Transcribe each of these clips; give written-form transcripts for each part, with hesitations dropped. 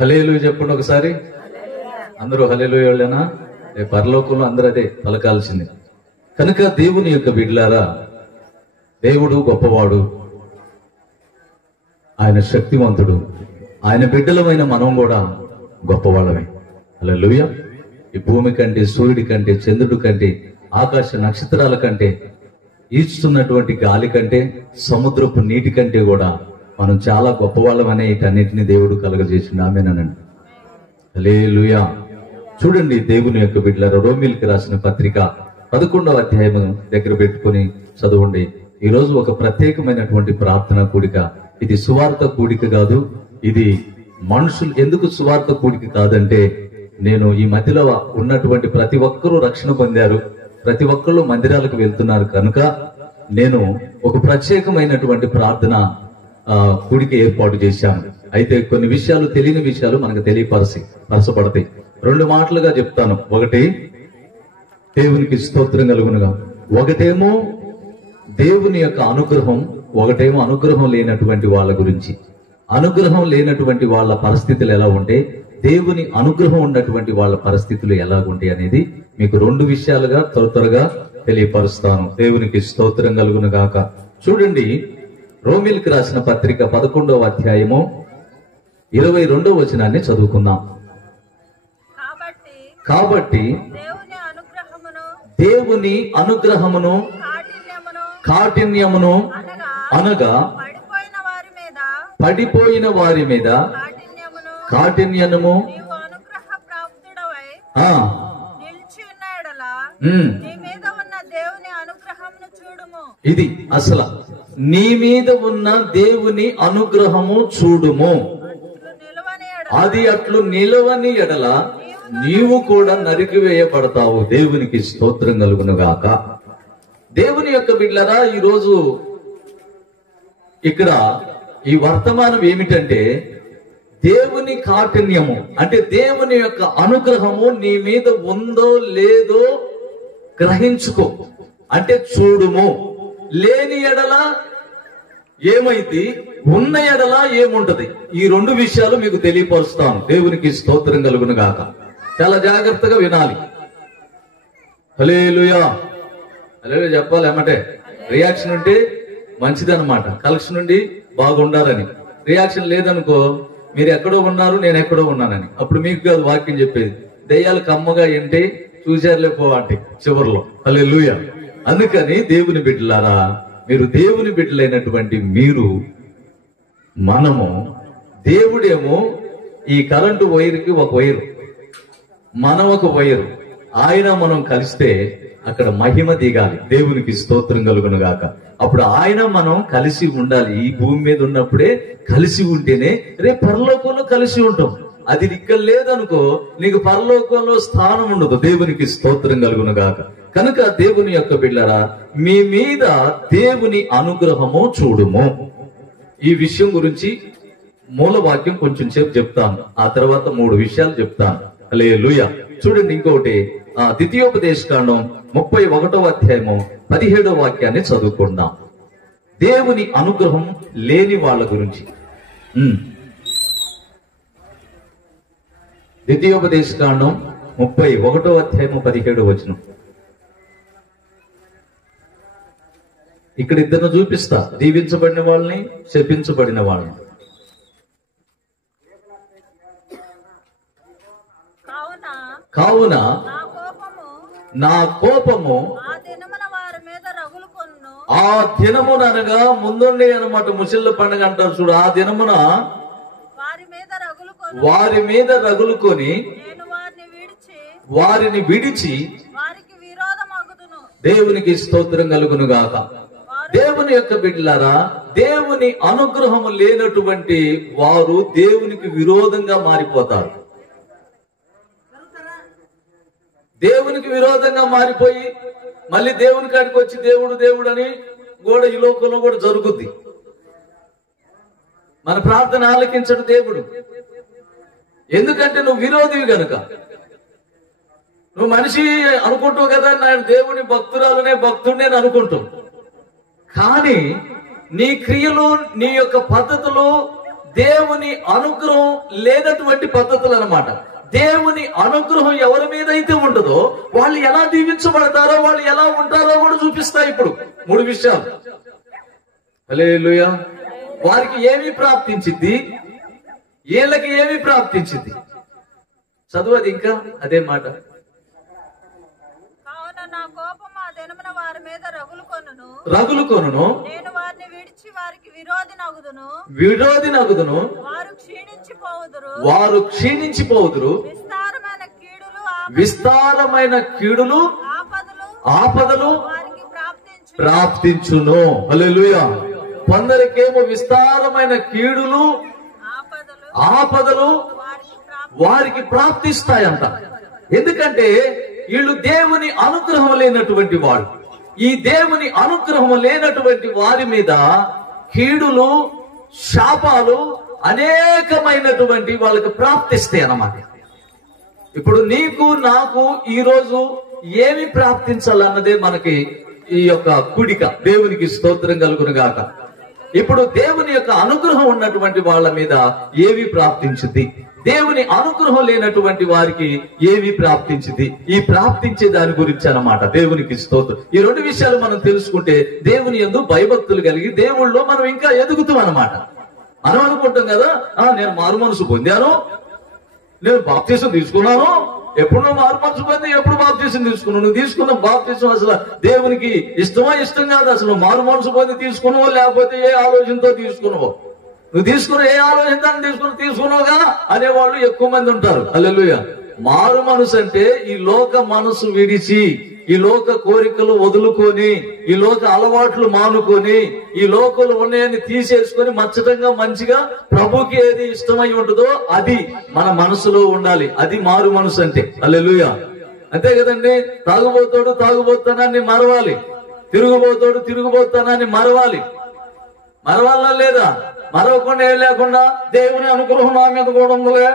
హల్లెలూయా చెప్పండి ఒకసారి. అందరూ హల్లెలూయా వాళ్ళేనా? పరలోకంలో అందరూ అదే పలకాల్సింది. కనుక దేవుని యొక్క బిడ్డలారా, దేవుడు గొప్పవాడు, ఆయన శక్తివంతుడు. ఆయన బిడ్డలమైన మనం కూడా గొప్పవాళ్ళమే. హల్లెలూయా. ఈ భూమి కంటే, సూర్యుడి కంటే, చంద్రుడి కంటే, ఆకాశ నక్షత్రాల కంటే, ఈడ్చుతున్నటువంటి గాలి కంటే, సముద్రపు నీటి కంటే కూడా మనం చాలా గొప్పవాళ్ళమనే వీటన్నిటిని దేవుడు కలుగజేసిండు. ఆమేనండి. హల్లెలూయా. చూడండి దేవుని యొక్క బిడ్డలారా, రోమీయులకు రాసిన పత్రిక 11వ అధ్యాయం దగ్గర పెట్టుకుని చదవండి. ఈ రోజు ఒక ప్రత్యేకమైనటువంటి ప్రార్థన కూడిక. ఇది సువార్త కూడిక కాదు. ఇది మనుషులు ఎందుకు సువార్త కూడిక కాదంటే, నేను ఈ మధ్యలో ఉన్నటువంటి ప్రతి ఒక్కరూ రక్షణ పొందారు, ప్రతి ఒక్కరు మందిరాలకు వెళ్తున్నారు కనుక నేను ఒక ప్రత్యేకమైనటువంటి ప్రార్థన కూడిక ఏర్పాటు చేశాను. అయితే కొన్ని విషయాలు, తెలియని విషయాలు మనకు పరచబడతాయి. 2 మాటలుగా చెప్తాను. ఒకటి, దేవునికి స్తోత్రం కలుగునుగా. ఒకటేమో దేవుని యొక్క అనుగ్రహం, ఒకటేమో అనుగ్రహం లేనటువంటి వాళ్ళ గురించి. అనుగ్రహం లేనటువంటి వాళ్ళ పరిస్థితులు ఎలా ఉంటే, దేవుని అనుగ్రహం ఉన్నటువంటి వాళ్ళ పరిస్థితులు ఎలాగుంటాయి అనేది మీకు 2 విషయాలుగా త్వరగా తెలియపరుస్తాను. దేవునికి స్తోత్రం కలుగును గాక. చూడండి, రోమీయులకు రాసిన పత్రిక 11వ అధ్యాయము 22వ వచనాన్ని చదువుకుందాం. కాబట్టి దేవుని అనుగ్రహమును కాఠిన్యమును అనగా పడిపోయిన వారి మీద కాఠిన్యము ఇది అసలు నీ మీద ఉన్న దేవుని అనుగ్రహము చూడుము. అది అట్లు నిలవని ఎడల నీవు కూడా నరికివేయబడతావు. దేవునికి స్తోత్రం కలుగును గాక. దేవుని యొక్క బిడ్డలారా, ఈరోజు ఇక్కడ ఈ వర్తమానం ఏమిటంటే, దేవుని కాఠిన్యము అంటే దేవుని యొక్క అనుగ్రహము నీ మీద ఉందో లేదో గ్రహించుకో, అంటే చూడుము. లేని ఎడల ఏమైంది, ఉన్న ఎడల ఏముంటది, ఈ 2 విషయాలు మీకు తెలియపరుస్తాను. దేవునికి స్తోత్రం కలుగును గాక. చాలా జాగ్రత్తగా వినాలి. హల్లెలూయా. హల్లెలూయా చెప్పాలి. ఏమంటే రియాక్షన్ ఉంటే మంచిదన్నమాట. కలెక్షన్ నుండి బాగుండాలని. రియాక్షన్ లేదనుకో, మీరు ఎక్కడో ఉన్నారు, నేను ఎక్కడో ఉన్నానని. అప్పుడు మీకు కాదు వాక్యం చెప్పేది. దయ్యాలు కమ్మగా ఏంటి చూశారులే పో అంటే చివరిలో. హల్లెలూయా. అందుకని దేవుని బిడ్డలారా, మీరు దేవుని బిడ్డలైనటువంటి మనము, దేవుడేమో ఈ కరెంటు వైర్కి ఒక వైరు, మనం ఒక వైరు. ఆయన మనం కలిస్తే అక్కడ మహిమ దిగాలి. దేవునికి స్తోత్రం కలుగును గాక. అప్పుడు ఆయన మనం కలిసి ఉండాలి. ఈ భూమి మీద ఉన్నప్పుడే కలిసి ఉంటేనే రేపు పరలోకంలో కలిసి ఉంటాం. అది ఇక్కడ లేదనుకో, నీకు పరలోకంలో స్థానం ఉండదు. దేవునికి స్తోత్రం కలుగును గాక. కనుక దేవుని యొక్క బిడ్డలారా, మీ మీద దేవుని అనుగ్రహము చూడుము. ఈ విషయం గురించి మూలవాక్యం కొంచెం సేపు చెప్తాను, ఆ తర్వాత 3 విషయాలు చెప్తాను. హల్లెలూయా. చూడండి, ఇంకొకటి ద్వితీయోపదేశకాండం 31వ అధ్యాయము 17వ వాక్యాన్ని చదువుకుందాం. దేవుని అనుగ్రహం లేని వాళ్ళ గురించి. ద్వితీయోపదేశకాండం 31వ అధ్యాయము 17వ వచనం. ఇక్కడ 2 చూపిస్తా, దీవించబడిన వాళ్ళని, శపించబడిన వాళ్ళని. కావున నా కోపము ఆ దినమున, అనగా ముందుండే అనమాట, ముసిళ్ళ పండుగ అంటారు చూడు. ఆ దినమున వారి మీద రగులుకొని వారిని విడిచి దేవునికి స్తోత్రం కలుగును గాక. దేవుని యొక్క బిడ్డలారా, దేవుని అనుగ్రహము లేనటువంటి వారు దేవునికి విరోధంగా మారిపోతారు. దేవునికి విరోధంగా మారిపోయి మళ్ళీ దేవుని కాడికి వచ్చి దేవుడు దేవుడు అని కూడా ఈ లోకంలో కూడా జరుగుద్ది. మన ప్రార్థన ఆలకించడు దేవుడు. ఎందుకంటే నువ్వు విరోధివి గనుక. నువ్వు మనిషి అనుకుంటావు కదా, నేను దేవుని భక్తురాలనే, భక్తుడినే అనుకుంటావు. కానీ నీ క్రియలు, నీ యొక్క పద్ధతులు దేవుని అనుగ్రహం లేనటువంటి పద్ధతులు అన్నమాట. దేవుని అనుగ్రహం ఎవరి మీద అయితే ఉంటుందో వాళ్ళు ఎలా దీవించబడతారో, వాళ్ళు ఎలా ఉంటారో కూడా చూపిస్తాయి. ఇప్పుడు 3 విషయాలు. హల్లెలూయా. వారికి ఏమి ప్రాప్తించింది, వీళ్ళకి ఏమి ప్రాప్తించింది. చదువు అది ఇంకా అదే మాట. నా కోపం ఆ దినమున వారి మీద రగులు కొనును, నేను వారిని విడిచి వారికి విరోధి నగుదును, వారు క్షీణించిపోవుదురు, విస్తారమైన కీడులు ఆపదలు ప్రాప్తించును. హల్లెలూయా. కొందరికేమో విస్తారమైన కీడులు ఆపదలు వారికి ప్రాప్తిస్తాయంట. ఎందుకంటే వీళ్ళు దేవుని అనుగ్రహం లేనటువంటి వాడు. ఈ దేవుని అనుగ్రహం లేనటువంటి వారి మీద కీడులు శాపాలు అనేకమైనటువంటి వాళ్ళకి ప్రాప్తిస్తాయి అన్నమాట. ఇప్పుడు నీకు నాకు ఈ రోజు ఏమి ప్రాప్తించాలన్నదే మనకి ఈ యొక్క కుడిక. దేవునికి స్తోత్రం కలుగును గాక. ఇప్పుడు దేవుని యొక్క అనుగ్రహం ఉన్నటువంటి వాళ్ళ మీద ఏమి ప్రాప్తించింది, దేవుని అనుగ్రహం లేనటువంటి వారికి ఏమి ప్రాప్తించింది, ఈ ప్రాప్తించే దాని గురించి అన్నమాట. దేవునికి స్తోత్రం. ఈ 2 విషయాలు మనం తెలుసుకుంటే దేవుని యందు భయభక్తులు కలిగి దేవుళ్ళలో మనం ఇంకా ఎదుగుతాం అన్నమాట. మనం అనుకుంటాం కదా, నేను మారు మనసు పొందాను, నేను బాప్తీసం తీసుకున్నాను. ఎప్పుడు నువ్వు మారు మనసు పొంది ఎప్పుడు బాప్తీసం తీసుకున్నావు? నువ్వు తీసుకున్న బాప్తీసం అసలు దేవునికి ఇష్టం కాదు. అసలు మారు మనసు పొంది తీసుకున్నావో లేకపోతే ఏ ఆలోచనతో తీసుకున్నావో, నువ్వు తీసుకున్న ఏ ఆలోచన తీసుకున్నావుగా అనేవాళ్ళు ఎక్కువ మంది ఉంటారు. హల్లెలూయా. మారు మనసు అంటే ఈ లోక మనసు విడిచి, ఈ లోక కోరికలు వదులుకొని, ఈ లోక అలవాట్లు మానుకొని, ఈ లోకలు ఉన్నాయని తీసేసుకొని మచ్చటంగా మంచిగా ప్రభుకి ఏది ఇష్టమై ఉంటుందో అది మన మనసులో ఉండాలి. అది మారు మనసు అంటే. హల్లెలూయా. అంతే కదండి. తాగుబోతానాన్ని మరవాలి, తిరుగుబోతానాన్ని మరవాలా లేదా? మరవకుండా ఏం లేకుండా దేవుని అనుగ్రహం నా మీద కూడా ఉందిలే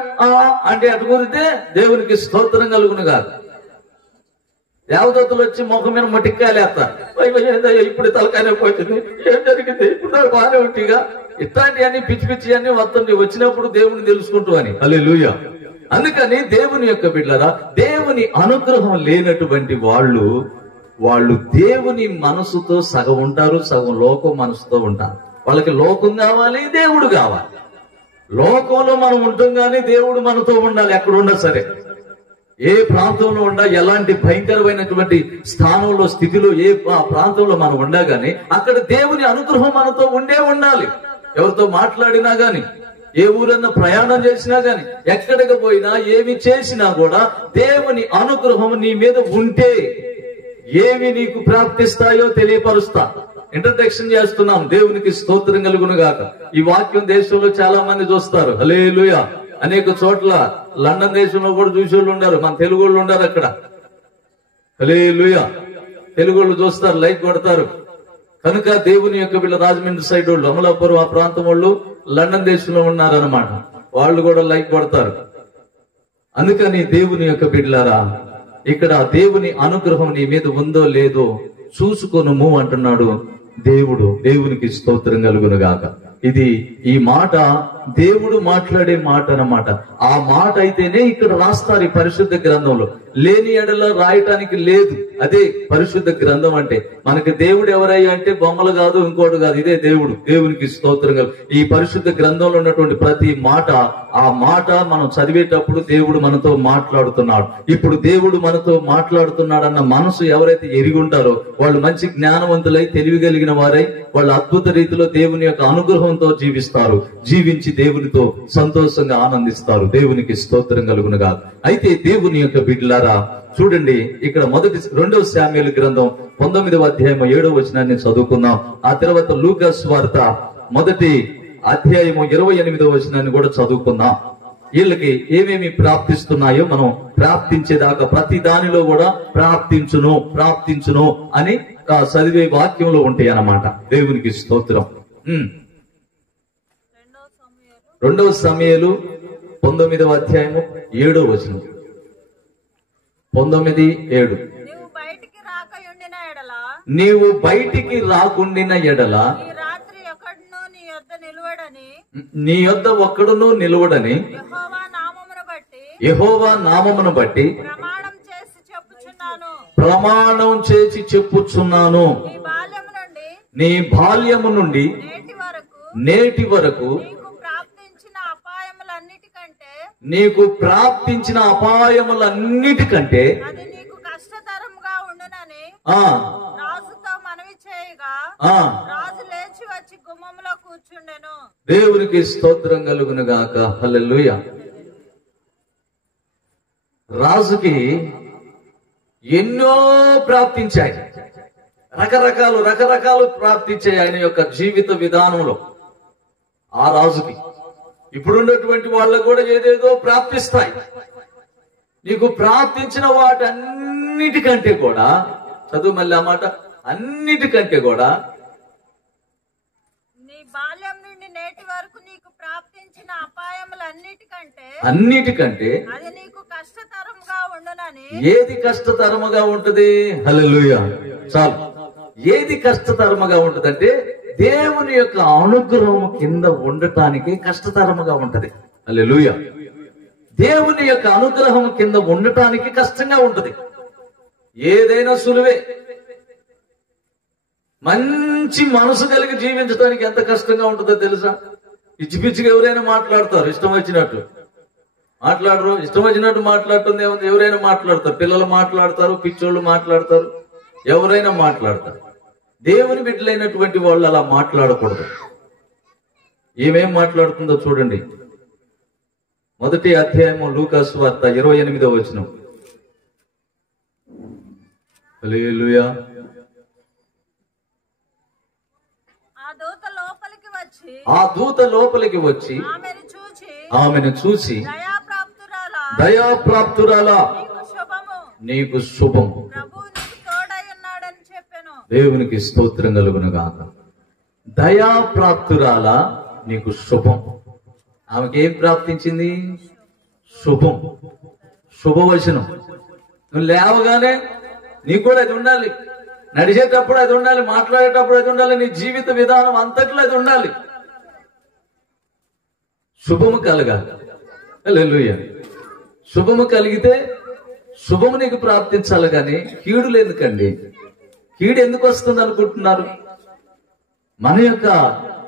అంటే అటు గురితే దేవునికి స్తోత్రం కలుగును కాదు. దేవదత్తులు వచ్చి ముఖం మీద మటిక్కాలేస్తారు. ఇప్పుడు తలకాయ పోతుంది, ఏం జరిగింది, ఇప్పుడు బాగానే ఉంటిగా. ఇట్లాంటివన్నీ పిచ్చి అన్ని వస్తుంది. వచ్చినప్పుడు దేవుని తెలుసుకుంటూ అని. హల్లెలూయా. అందుకని దేవుని యొక్క బిడ్డలారా, దేవుని అనుగ్రహం లేనటువంటి వాళ్ళు దేవుని మనసుతో సగం ఉంటారు, సగం లోకం మనసుతో ఉంటారు. వాళ్ళకి లోకం కావాలి, దేవుడు కావాలి. లోకంలో మనం ఉంటాం కానీ దేవుడు మనతో ఉండాలి. ఎక్కడున్నా సరే, ఏ ప్రాంతంలో ఉండా, ఎలాంటి భయంకరమైనటువంటి స్థానంలో స్థితిలో ఏ ప్రాంతంలో మనం ఉండా గానీ అక్కడ దేవుని అనుగ్రహం మనతో ఉండాలి. ఎవరితో మాట్లాడినా గాని, ఏ ఊరన్నా ప్రయాణం చేసినా గాని, ఎక్కడికి పోయినా ఏమి చేసినా కూడా దేవుని అనుగ్రహం నీ మీద ఉంటే ఏమి నీకు ప్రాప్తిస్తాయో తెలియపరుస్తా. ఇంట్రడక్షన్ చేస్తున్నాం. దేవునికి స్తోత్రం కలుగును గాక. ఈ వాక్యం దేశంలో చాలా మంది చూస్తారు. హల్లెలూయా. అనేక చోట్ల లండన్ దేశంలో కూడా చూసేవాళ్ళు ఉన్నారు, మన తెలుగు వాళ్ళు ఉన్నారు అక్కడ. హల్లెలూయా. తెలుగు వాళ్ళు చూస్తారు, లైక్ కొడతారు. కనుక దేవుని యొక్క వీళ్ళ రాజమండ్రి సైడ్ వాళ్ళు, అమలాపురం ఆ ప్రాంతం వాళ్ళు లండన్ దేశంలో ఉన్నారన్నమాట. వాళ్ళు కూడా లైక్ కొడతారు. అందుకని దేవుని యొక్క బిడ్డలారా, ఇక్కడ దేవుని అనుగ్రహం నీ మీద ఉందో లేదో చూసుకొనుము అంటున్నాడు దేవుడు. దేవునికి స్తోత్రం కలుగును గాక. ఈ మాట దేవుడు మాట్లాడే మాట అన్నమాట. ఆ మాట అయితేనే ఇక్కడ రాస్తారు ఈ పరిశుద్ధ గ్రంథంలో. లేని ఎడల రాయటానికి లేదు. అదే పరిశుద్ధ గ్రంథం అంటే. మనకి దేవుడు ఎవరయ్యా అంటే బొమ్మలు కాదు, ఇంకోటి కాదు, ఇదే దేవుడు. దేవునికి స్తోత్రం. ఈ పరిశుద్ధ గ్రంథంలో ఉన్నటువంటి ప్రతి మాట, ఆ మాట మనం చదివేటప్పుడు దేవుడు మనతో మాట్లాడుతున్నాడు. ఇప్పుడు దేవుడు మనతో మాట్లాడుతున్నాడన్న మనసు ఎవరైతే ఎరిగి ఉంటారో వాళ్ళు మంచి జ్ఞానవంతులై, తెలివి కలిగిన వారై, వాళ్ళు అద్భుత రీతిలో దేవుని యొక్క అనుగ్రహంతో జీవిస్తారు. జీవించి దేవునితో సంతోషంగా ఆనందిస్తారు. దేవునికి స్తోత్రం కలుగునుగా. అయితే దేవుని యొక్క బిడ్డలారా చూడండి, ఇక్కడ 2వ శామ్యూయేలు గ్రంథం 19వ అధ్యాయం 7వ వచనాన్ని చదువుకుందాం. ఆ తర్వాత లూకాసు వార్త 1వ అధ్యాయం 28వ వచనాన్ని కూడా చదువుకుందాం. వీళ్ళకి ఏమేమి ప్రాప్తిస్తున్నాయో మనం ప్రాప్తించేదాకా ప్రతి దానిలో కూడా ప్రాప్తించును అని చదివే వాక్యంలో ఉంటాయి అన్నమాట. దేవునికి స్తోత్రం. 2వ సమూయేలు 19వ అధ్యాయము 7వ వచనం. 19:7. నీవు బయటికి రాకుండిన ఎడల నీ యొద్ద ఒక్కడును నిలువడని యెహోవా నామమును బట్టి ప్రమాణం చేసి చెప్పుచున్నాను. నీ బాల్యము నుండి నేటి వరకు నీకు ప్రాప్తించిన అపాయములన్నిటికంటే దేవునికి స్తోత్రం కలుగును గాక. హల్లెలూయా. రాజుకి ఎన్నో ప్రాప్తించాయి, రకరకాలు ప్రాప్తించాయి ఆయన యొక్క జీవిత విధానంలో. ఆ రాజుకి ఇప్పుడున్నటువంటి వాళ్ళకు కూడా ఏదేదో ప్రాప్తిస్తాయి. నీకు ప్రాప్తించిన వాటన్నిటికంటే కూడా, చదువు మళ్ళీ ఆ మాట, అన్నిటికంటే కూడా అన్నిటికంటే ఏది కష్టతరముగా ఉంటది? హల్లెలూయా. చాలు. ఏది కష్టతరముగా ఉంటదంటే దేవుని యొక్క అనుగ్రహం కింద ఉండటానికి కష్టతరముగా ఉంటది. హల్లెలూయా. దేవుని యొక్క అనుగ్రహం కింద ఉండటానికి కష్టంగా ఉంటది. ఏదైనా సులువే. మంచి మనసు కలిగి జీవించడానికి ఎంత కష్టంగా ఉంటుందో తెలుసా? పిచ్చి పిచ్చిగా ఎవరైనా మాట్లాడతారు, ఇష్టం వచ్చినట్టు మాట్లాడరు. ఇష్టం వచ్చినట్టు మాట్లాడుతుంది ఏముంది? ఎవరైనా మాట్లాడతారు. పిల్లలు మాట్లాడతారు, పిచ్చోళ్ళు మాట్లాడతారు, ఎవరైనా మాట్లాడతారు. దేవుని బిడ్డలైనటువంటి వాళ్ళు అలా మాట్లాడకూడదు. ఏమేం మాట్లాడుతుందో చూడండి. మొదటి అధ్యాయము లూకా సువార్త 28వ వచనం. హల్లెలూయా. ఆ దూత లోపలికి వచ్చి ఆమెను చూసి, దయాప్రాప్తురాలా, నీకు శుభం, దేవునికి స్తోత్రం కలుగును గాక. దయాప్రాప్తురాలా, నీకు శుభం. ఆమెకి ఏం ప్రాప్తించింది? శుభం, శుభవచనం. నువ్వు లేవగానే నీకు కూడా అది ఉండాలి, నడిచేటప్పుడు అది ఉండాలి, మాట్లాడేటప్పుడు అది ఉండాలి, నీ జీవిత విధానం అంతట్లో అది ఉండాలి. శుభము కలగాలి. హల్లెలూయా. శుభము కలిగితే శుభము నీకు ప్రాప్తించాలి, కానీ కీడులు ఎందుకండి? కీడు ఎందుకు వస్తుంది అనుకుంటున్నారు?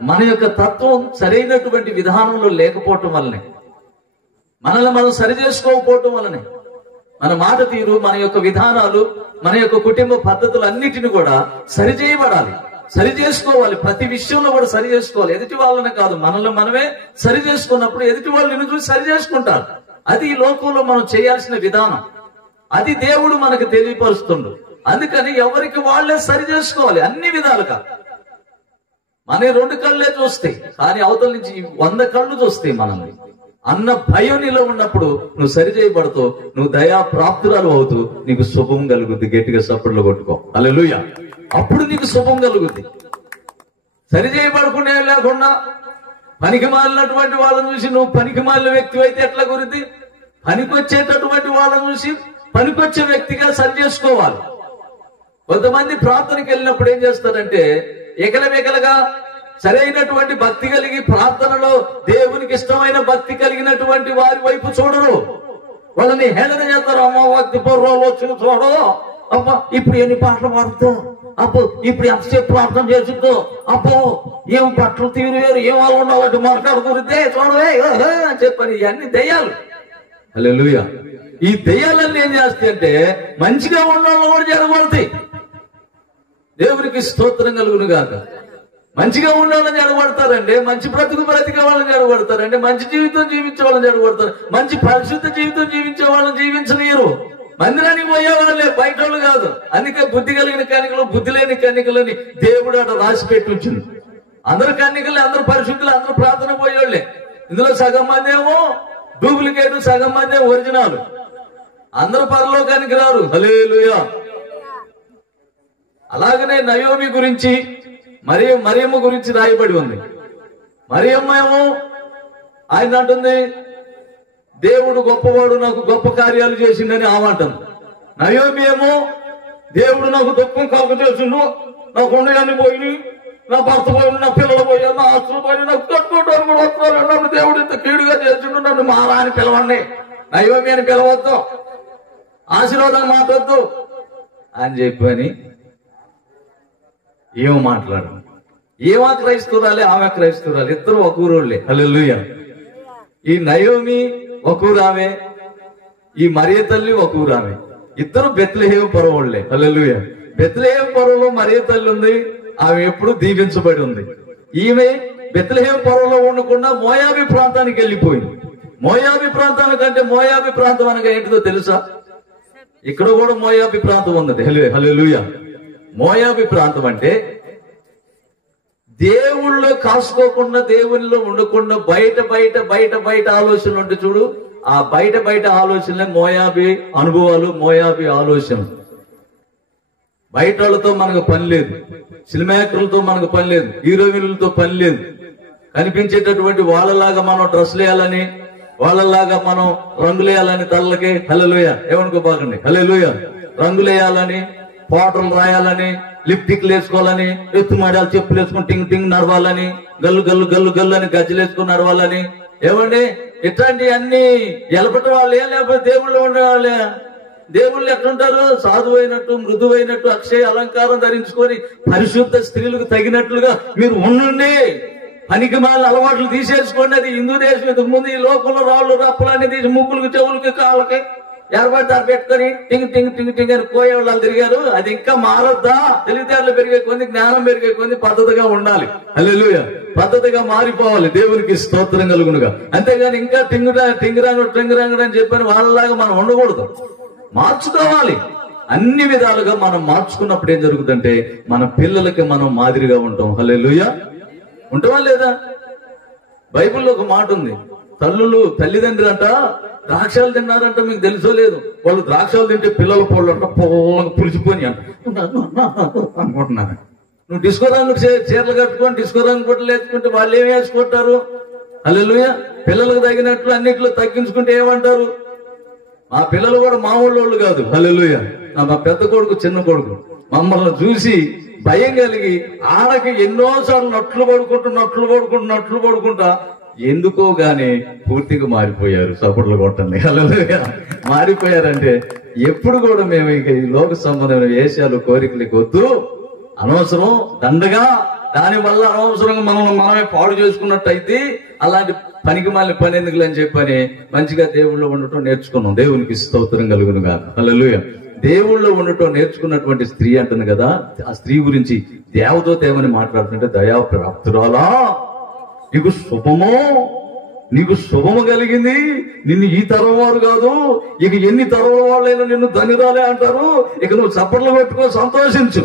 మన యొక్క తత్వం సరైనటువంటి విధానంలో లేకపోవటం వల్లనే, మనల్ని మనం సరి చేసుకోకపోవటం వల్లనే, మన మాట తీరు, మన యొక్క విధానాలు, మన యొక్క కుటుంబ పద్ధతులు అన్నిటిని కూడా సరి చేయబడాలి, సరి చేసుకోవాలి. ప్రతి విషయంలో కూడా సరి చేసుకోవాలి. ఎదుటి వాళ్ళని కాదు, మనల్ని మనమే సరి చేసుకున్నప్పుడు ఎదుటి వాళ్ళు నిన్ను చూసి సరి చేసుకుంటారు. అది ఈ లోకంలో మనం చేయాల్సిన విధానం. అది దేవుడు మనకు తెలియపరుస్తుండు. అందుకని ఎవరికి వాళ్లే సరి చేసుకోవాలి అన్ని విధాలుగా. మన 2 కళ్ళే చూస్తాయి, కానీ అవతల నుంచి 100 కళ్ళు చూస్తాయి మనల్ని అన్న భయం నీలో ఉన్నప్పుడు నువ్వు సరి చేయబడుతావు, నువ్వు దయా ప్రాప్తురాలు అవుతూ నీకు శుభం కలుగుద్ది. గట్టిగా సప్పట్లో కొట్టుకో. హల్లెలూయా. అప్పుడు నీకు శుభం కలుగుద్ది. సరి చేయబడుకునే లేకుండా పనికి మాలినటువంటి వాళ్ళని చూసి నువ్వు పనికి మాలిన వ్యక్తి అయితే ఎట్లా కురిద్ది? పనికొచ్చేటటువంటి వాళ్ళని చూసి పనికొచ్చే వ్యక్తిగా సరి చేసుకోవాలి. కొంతమంది ప్రార్థనకి వెళ్ళినప్పుడు ఏం చేస్తారంటే ఎకలమెకలుగా సరైనటువంటి భక్తి కలిగి ప్రార్థనలో దేవునికి ఇష్టమైన భక్తి కలిగినటువంటి వారి వైపు చూడరు, వాళ్ళని హేళన చేస్తారు. అమ్మ భక్తి పూర్వంలో చూడు, అబ్బా ఇప్పుడు ఎన్ని పాటలు పాడుతో, అబ్బో ఇప్పుడు ఎంతసేపు ప్రార్థన చేస్తుందో, అబ్బో ఏం బట్టలు తీరు వేరు, ఏం వాళ్ళు ఉండాలంటే మనకాడు కురితే చూడవే అని చెప్పని ఇవన్నీ దయ్యాలు. హల్లెలూయా. ఈ దయ్యాలన్నీ ఏం చేస్తాయంటే మంచిగా ఉండాలని కూడా జరగబడతాయి. దేవునికి స్తోత్రం కలుగును గాక. మంచిగా ఉండాలని జడగొడతారండి, మంచి బ్రతికే వాళ్ళని జడగొడతారండి, మంచి జీవితం జీవించే వాళ్ళని జడగొడతారు, మంచి పరిశుద్ధ జీవితం జీవించే వాళ్ళని జీవించనీయరు. మందిరానికి పోయే వాళ్ళే, బయట వాళ్ళు కాదు. అందుకే బుద్ధి కలిగిన కన్నికలు, బుద్ధి లేని కన్నికలని దేవుడు అట రాసి పెట్టి ఉంచింది. అందరు కన్నికలే, అందరు పరిశుద్ధులు, అందరూ ప్రార్థన పోయేవాళ్లే. ఇందులో సగం మంది ఏమో డూప్లికేట్, సగం మంది ఏమో ఒరిజినల్. అందరూ పరలోకానికి రారు. హల్లెలూయా. అలాగనే నయోమి గురించి, మరియమ్మ గురించి రాయబడి ఉంది. మరియమ్మ ఏమో ఆయన అంటుంది దేవుడు గొప్పవాడు, నాకు గొప్ప కార్యాలు చేసిండని ఆమంటుంది. నయోమి ఏమో దేవుడు నాకు దుఃఖం కాక చేసిండు, నాకు ఉండగానే పోయి నా భర్త పోయిన, నా పిల్లలు పోయా, నా ఆస్తులు పోయినా, నాకు కట్టుకోవడానికి కూడా వస్తున్నారు. నన్ను దేవుడు ఇంత కీడుగా చేస్తుండు, నన్ను మారా అని పిలవండి, నైవేమి అని పిలవద్దు, ఆశీర్వాదం మాట్లాడద్దు అని చెప్పని ఏమో మాట్లాడు. ఏమా క్రైస్తవురాలే, ఆమె క్రైస్తవురాలు, ఇద్దరు ఒక ఊరోళ్ళే. హల్లెలూయా. ఈ నయోమి ఒక ఊరు ఆమె, ఈ మరియ తల్లి ఒక ఊరు ఆమె, ఇద్దరు బెత్లెహేము పొరవాళ్లే. హల్లెలూయా. బెత్లెహేము పొరలో మరియ తల్లి ఉంది, ఆమె ఎప్పుడు దీవించబడి ఉంది. ఈమె బెత్లెహేము పొరలో ఉండకుండా మోయాబి ప్రాంతానికి వెళ్ళిపోయింది. మోయాబి ప్రాంతానికంటే మోయాబి ప్రాంతం అనగా ఏంటిదో తెలుసా? ఇక్కడ కూడా మోయాబి ప్రాంతం ఉన్నది. హల్లెలూయా. మోయాబి ప్రాంతం అంటే దేవుళ్ళో కాసుకోకుండా, దేవుళ్ళలో ఉండకుండా బయట బయట బయట బయట ఆలోచనలు ఉంటే చూడు, ఆ బయట బయట ఆలోచనలే మోయాబి అనుభవాలు, మోయాబి ఆలోచన. బయట వాళ్ళతో మనకు పని లేదు, సినిమా యాక్టర్లతో మనకు పని లేదు, హీరోయిన్లతో పని లేదు. కనిపించేటటువంటి వాళ్ళలాగా మనం డ్రెస్సులు వేయాలని, వాళ్ళలాగా మనం రంగులు వేయాలని తల్లకి. హల్లెలూయా. ఏమనుకో బాగండి. హల్లెలూయా. రంగులు వేయాలని, పౌడర్లు రాయాలని, లిప్టిక్లు వేసుకోవాలని, ఎత్తుమాడాలు చెప్పులు వేసుకుని టింగ్ టింగ్ నడవాలని, గల్లు గల్లు గల్లు గల్లు అని గజ్జలు వేసుకుని నడవాలని. ఏమండి, ఇట్లాంటి అన్ని ఎలపటి వాళ్ళే, లేకపోతే దేవుళ్ళు ఉండేవాళ్ళే. దేవుళ్ళు ఎట్లుంటారు? సాధువైనట్టు, మృదువైనట్టు, అక్షయ అలంకారం ధరించుకొని పరిశుద్ధ స్త్రీలకు తగినట్లుగా మీరు ఉండండి. పనికి మాల అలవాట్లు తీసేసుకోండి. అది హిందూ దేశం. ఇంతకు ముందు ఈ లోకంలో రాళ్ళు రప్పలన్నీ తీసి ముక్కులకి, చెవులకి, కాళ్ళకి ఎరబడ్డారు పెట్టుకొని టింగ్ టింగ్ టింగ్ టింగ్ అని కోయేవాళ్ళు తిరిగారు. అది ఇంకా మారొద్దా? తెలివితేటలు పెరిగే కొద్ది, జ్ఞానం పెరిగే కొద్ది పద్ధతిగా ఉండాలి. హల్లెలూయా. పద్ధతిగా మారిపోవాలి. దేవునికి స్తోత్రం కలుగునుగా. అంతేగాని ఇంకా టింగురాంగుడు అని చెప్పని వాళ్ళలాగా మనం ఉండకూడదు. మార్చుకోవాలి. అన్ని విధాలుగా మనం మార్చుకున్నప్పుడు ఏం జరుగుతుందంటే మన పిల్లలకి మనం మాదిరిగా ఉంటాం. హల్లెలూయా. ఉంటావా లేదా? బైబిల్లో ఒక మాట ఉంది, తల్లిదండ్రులు అంట ద్రాక్షాలు తిన్నారంట. మీకు తెలుసో లేదు? వాళ్ళు ద్రాక్షాలు తింటే పిల్లల పళ్ళు అంట పొలంగా పులిచిపోయి అంట అనుకుంటున్నారు. నువ్వు డిస్కో రంగు చీరలు కట్టుకొని డిస్కో రంగు బట్టలు వేసుకుంటే వాళ్ళు ఏమి వేసుకుంటారు? హల్లెలూయా. పిల్లలకు తగినట్లు అన్నిట్లో తగ్గించుకుంటే ఏమంటారు? మా పిల్లలు కూడా మామూలు వాళ్ళు కాదు. హల్లెలూయా. మా పెద్ద కొడుకు, చిన్న కొడుకు మమ్మల్ని చూసి భయం కలిగి ఆడకి ఎన్నోసార్లు నట్లు పడుకుంటా ఎందుకో గాని పూర్తిగా మారిపోయారు. సపోర్ట్లు కొట్టండి. హల్లెలూయా. మారిపోయారంటే ఎప్పుడు కూడా మేము ఇక ఈ లోక సంబంధమైన వేషాలు, కోరికలకి వద్దు, అనవసరం దండగా, దాని వల్ల అనవసరంగా మనమే పాడు చేసుకున్నట్టయితే అలాంటి పనికి మాలిన పని ఎందుకులు అని చెప్పని మంచిగా దేవుళ్ళో ఉండటం నేర్చుకున్నాం. దేవునికి స్తోత్రం కలుగునుగా. హల్లెలూయా. దేవుళ్ళో ఉండటం నేర్చుకున్నటువంటి స్త్రీ అంటుంది కదా, ఆ స్త్రీ గురించి దేవదూత ఏమని మాట్లాడుతుంటే, దయా ప్రాప్తురాలా, నీకు శుభము కలిగింది, నిన్ను ఈ తరం వారు కాదు, ఇక ఎన్ని తరం వాళ్ళైనా నిన్ను ధనిరాలే అంటారు, ఇక నువ్వు చప్పట్లు పెట్టుకో, సంతోషించు.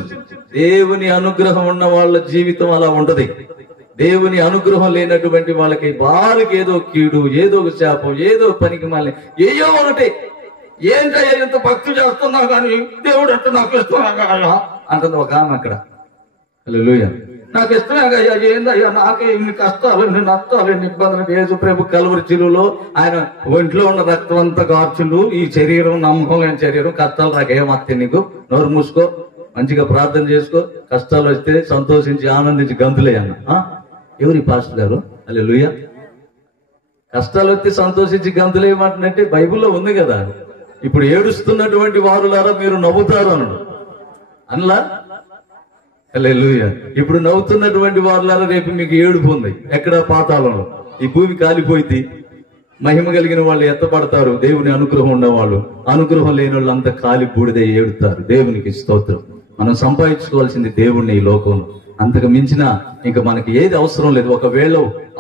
దేవుని అనుగ్రహం ఉన్న వాళ్ళ జీవితం అలా ఉంటది. దేవుని అనుగ్రహం లేనటువంటి వాళ్ళకి వారికి ఏదో కీడు, ఏదో ఒక శాపం, ఏదో పనికి మళ్ళీ ఏయో ఒకటి. ఏంటయ్యా ఎంత భక్తి చేస్తున్నా కానీ దేవుడు అంటే నాకు ఇష్టమేగా అంటుంది ఒక ఆమె అక్కడ. హల్లెలూయా. నాకు ఇష్టమేగా, ఏందయ్యా నాకే ఇన్ని కష్టాలు, ఇన్ని నష్టాలు, ఇన్ని ఇబ్బందులు. యేసు ప్రభు కల్వరి శిలువలో ఆయన ఒంట్లో ఉన్న రక్తం అంతా కార్చుండు, ఈ శరీరం నమ్మకం లేని శరీరం, కష్టాలు నాకేమత్తే, నీకు నోరు మూసుకో, మంచిగా ప్రార్థన చేసుకో, కష్టాలు వస్తే సంతోషించి ఆనందించి గంతులే అన్న. ఎవరి పాస్టర్ గారు? హల్లెలూయా. కష్టాలు వస్తే సంతోషించి గంతులేయమంటే బైబిల్లో ఉంది కదా. ఇప్పుడు ఏడుస్తున్నటువంటి వారులారా మీరు నవ్వుతారు అన్నాడు అన్లా. హల్లెలూయా. ఇప్పుడు నవ్వుతున్నటువంటి వారులారా రేపు మీకు ఏడుపు ఉంది. ఎక్కడ? పాతాళంలో. ఈ భూమి కాలిపోయింది. మహిమ కలిగిన వాళ్ళు ఎత్తపడతారు, దేవుని అనుగ్రహం ఉన్నవాళ్ళు. అనుగ్రహం లేని వాళ్ళు అంతా కాలి బూడిదే ఏడుతారు. దేవునికి స్తోత్రం. మనం సంపాదించుకోవాల్సింది దేవుణ్ణి ఈ లోకంలో. అంతకు మించిన ఇంకా మనకి ఏది అవసరం లేదు. ఒకవేళ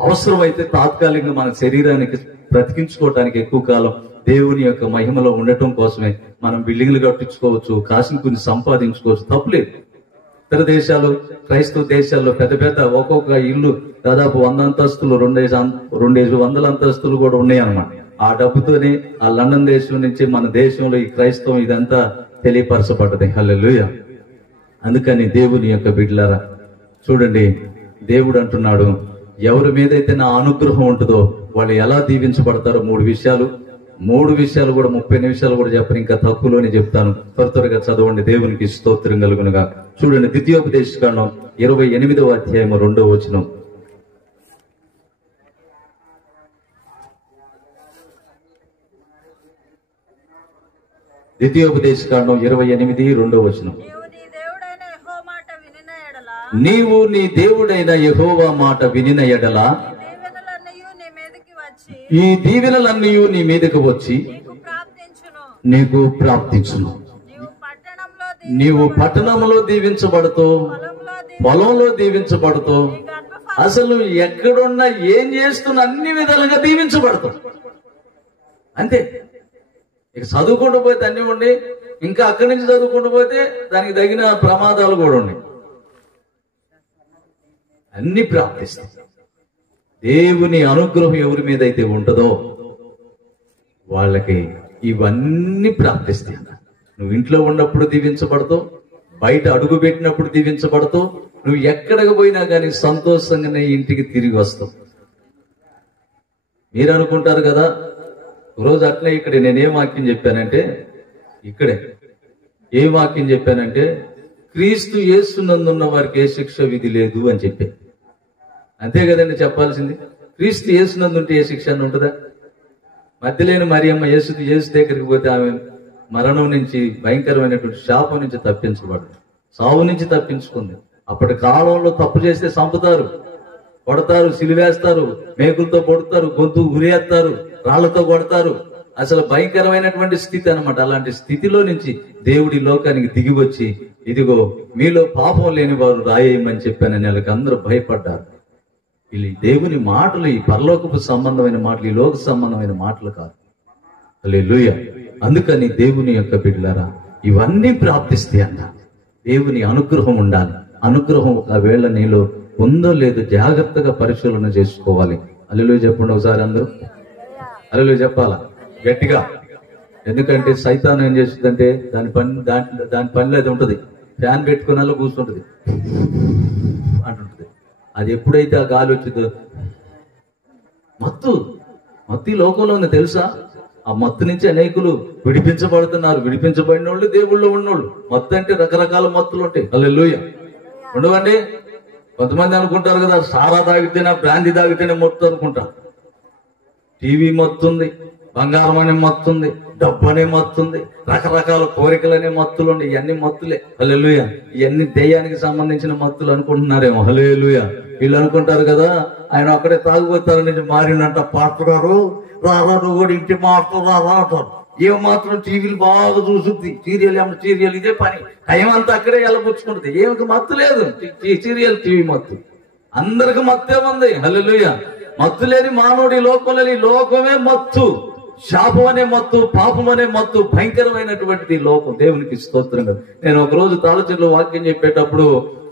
అవసరం అయితే తాత్కాలికంగా మన శరీరానికి బ్రతికించుకోవటానికి ఎక్కువ కాలం దేవుని యొక్క మహిమలో ఉండటం కోసమే మనం బిల్డింగ్లు కట్టించుకోవచ్చు, కాసిన కొన్ని సంపాదించుకోవచ్చు, తప్పులేదు. ఇతర దేశాలు, క్రైస్తవ దేశాల్లో పెద్ద పెద్ద ఒక్కొక్క ఇల్లు దాదాపు 100 అంతస్తులు, 200 అంతస్తులు కూడా ఉన్నాయి అన్నమాట. ఆ డబ్బుతోనే ఆ లండన్ దేశం నుంచి మన దేశంలో ఈ క్రైస్తవం ఇదంతా తెలియపరచబడ్డది. హల్లెలూయా. అందుకని దేవుని యొక్క బిడ్డలారా చూడండి, దేవుడు అంటున్నాడు, ఎవరి మీదైతే నా అనుగ్రహం ఉంటుందో వాళ్ళు ఎలా దీవించబడతారో 3 విషయాలు 3 విషయాలు కూడా 30 నిమిషాలు కూడా చెప్పను, ఇంకా తక్కువలోనే చెప్తాను. త్వరగా చదవండి. దేవునికి స్తోత్రం కలుగునుగా. చూడండి, ద్వితీయోపదేశకాండం 28వ అధ్యాయము 2వ వచనం. ద్వితీయోపదేశకాండం 28, 2వ వచనం. నీవు నీ దేవుడైన యెహోవా మాట వినిన ఎడల ఈ దీవెనలన్నీ నీ మీదకి వచ్చి నీకు ప్రాప్తించును. నీవు పట్టణంలో దీవించబడుతూ, పొలంలో దీవించబడుతూ, అసలు ఎక్కడున్నా ఏం చేస్తున్నా అన్ని విధాలుగా దీవించబడతాం. అంతే. ఇక చదువుకుంటూ పోతే అన్ని ఉండి, ఇంకా అక్కడి నుంచి చదువుకుంటూ పోతే దానికి తగిన ప్రమాదాలు కూడా ఉన్నాయి. అన్ని ప్రాప్తిస్తాయి. దేవుని అనుగ్రహం ఎవరి మీద అయితే ఉంటుందో వాళ్ళకి ఇవన్నీ ప్రాప్తిస్తాయి. నువ్వు ఇంట్లో ఉన్నప్పుడు దీవించబడతావు, బయట అడుగు పెట్టినప్పుడు దీవించబడతావు, నువ్వు ఎక్కడికి పోయినా కానీ సంతోషంగానే ఇంటికి తిరిగి వస్తావు. మీరు అనుకుంటారు కదా, రోజు అట్లే ఇక్కడ నేనేం వాక్యం చెప్పానంటే, ఇక్కడే ఏ వాక్యం చెప్పానంటే, క్రీస్తు యేసునందున్న వారికి ఏ శిక్ష విధి లేదు అని చెప్పాను. అంతే కదండి చెప్పాల్సింది. క్రీస్తు యేసునందుంటే ఏ శిక్ష అని ఉంటుందా? మధ్యలేని మరియమ్మ యేసు దగ్గరికి పోతే ఆమె మరణం నుంచి, భయంకరమైనటువంటి శాపం నుంచి తప్పించబడింది, సావు నుంచి తప్పించుకుంది. అప్పటి కాలంలో తప్పు చేస్తే చంపుతారు, కొడతారు, సిలివేస్తారు, మేకులతో కొడతారు, గొంతు ఉరేస్తారు, రాళ్లతో కొడతారు. అసలు భయంకరమైనటువంటి స్థితి అన్నమాట. అలాంటి స్థితిలో నుంచి దేవుడి లోకానికి దిగి వచ్చి, ఇదిగో మీలో పాపం లేని వారు రాయేయమని చెప్పానని వాళ్ళకి అందరూ భయపడ్డారు. ఈ దేవుని మాటలు, ఈ పరలోకపు సంబంధమైన మాటలు, ఈ లోక సంబంధమైన మాటలు కాదు. హల్లెలూయా. అందుకని దేవుని యొక్క బిడ్డలారా, ఇవన్నీ ప్రాప్తిస్తాయి అన్న. దేవుని అనుగ్రహం ఉండాలి. అనుగ్రహం ఒకవేళ నీలో ఉందో లేదో జాగ్రత్తగా పరిశీలన చేసుకోవాలి. హల్లెలూయా చెప్పండి ఒకసారి అందరూ. హల్లెలూయా చెప్పాలా గట్టిగా. ఎందుకంటే సైతాన్ ఏం చేస్తుందంటే దాని పనిలో అది ఉంటుంది. ఫ్యాన్ పెట్టుకున్నా కూర్చుంటుంది అంటుంటుంది. అది ఎప్పుడైతే ఆ గాలి వచ్చిందో మత్తు ఈ లోకంలో ఉంది తెలుసా? ఆ మత్తు నుంచి అనేకులు విడిపించబడుతున్నారు. విడిపించబడిన వాళ్ళు దేవుళ్ళో ఉన్నోళ్ళు. మత్తు అంటే రకరకాల మత్తులు ఉంటాయి. హల్లెలూయా. ఉండవండి. కొంతమంది అనుకుంటారు కదా, సారా తాగితేనే, బ్రాంతి తాగితేనే మత్తు అనుకుంటారు. టీవీ మత్తుంది, బంగారం అనే మత్తుంది, డబ్బు అనే మత్తుంది, రకరకాల కోరికలు అనే మత్తులు ఉండే. ఇవన్నీ మత్తులే. హల్లెలూయా. ఇవన్నీ దెయ్యానికి సంబంధించిన మత్తులు అనుకుంటున్నారేమో. హల్లెలూయా. వీళ్ళు అనుకుంటారు కదా, ఆయన అక్కడే తాగుబోతారు నుంచి మారినంట పాస్టర్ గారు, రారా నువ్వు కూడా ఇంటి మారుతావు రారా అంటారు. ఏం మాత్రం టీవీలు బాగా చూస్తుంది, సీరియల్ ఇదే పని, టైం అంతా అక్కడే వెళ్ళపుచ్చుకుంటుంది. ఏమికి మత్తు లేదు. సీరియల్, టీవీ మత్తు. అందరికి మత్తే ఉంది. హల్లెలూయా. మత్తు లేని మానవుడి లోకంలో ఈ లోకమే మత్తు. శాపం అనే మత్తు, పాపం అనే మత్తు, భయంకరమైనటువంటి లోకం. దేవునికి స్తోత్రంగా. నేను ఒక రోజు తాళచెల్లో వాక్యం చెప్పేటప్పుడు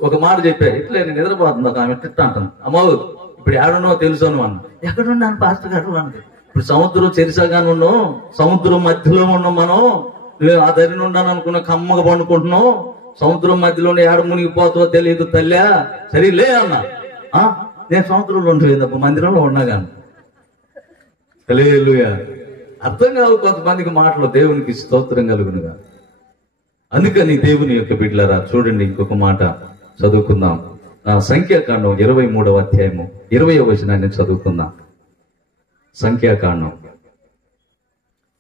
ఒక మాట చెప్పా. ఇట్లా నేను నిద్రపోతున్నా, ఆమె తిట్టా అంటాను. అమ్మవు ఇప్పుడు ఏడున్నావు తెలుసాను అన్న. ఎక్కడున్నాను పాస్టర్ గారు అన్నది. ఇప్పుడు సముద్రం చెరిసగానే ఉన్నాం, సముద్రం మధ్యలో ఉన్నాం మనం. ఆ ధరిని ఉన్నాను అనుకున్న కమ్మగా పండుకుంటున్నాం. సముద్రం మధ్యలోనే ఏడ మునిగిపోతావో తెలియదు తల్లా. సరేలే అన్న. నేను సముద్రంలో ఉండలేదు, మందిరంలో ఉన్నాగాను. హల్లెలూయా. అర్థం కావు కొంతమందికి మాటలు. దేవునికి స్తోత్రం కలుగునుగా. అందుకని దేవుని యొక్క బిడ్డలారా, చూడండి ఇంకొక మాట చదువుకుందాం. సంఖ్యాకాండం 23వ అధ్యాయము 20వ వచనాన్ని చదువుకుందాం. సంఖ్యాకాండం.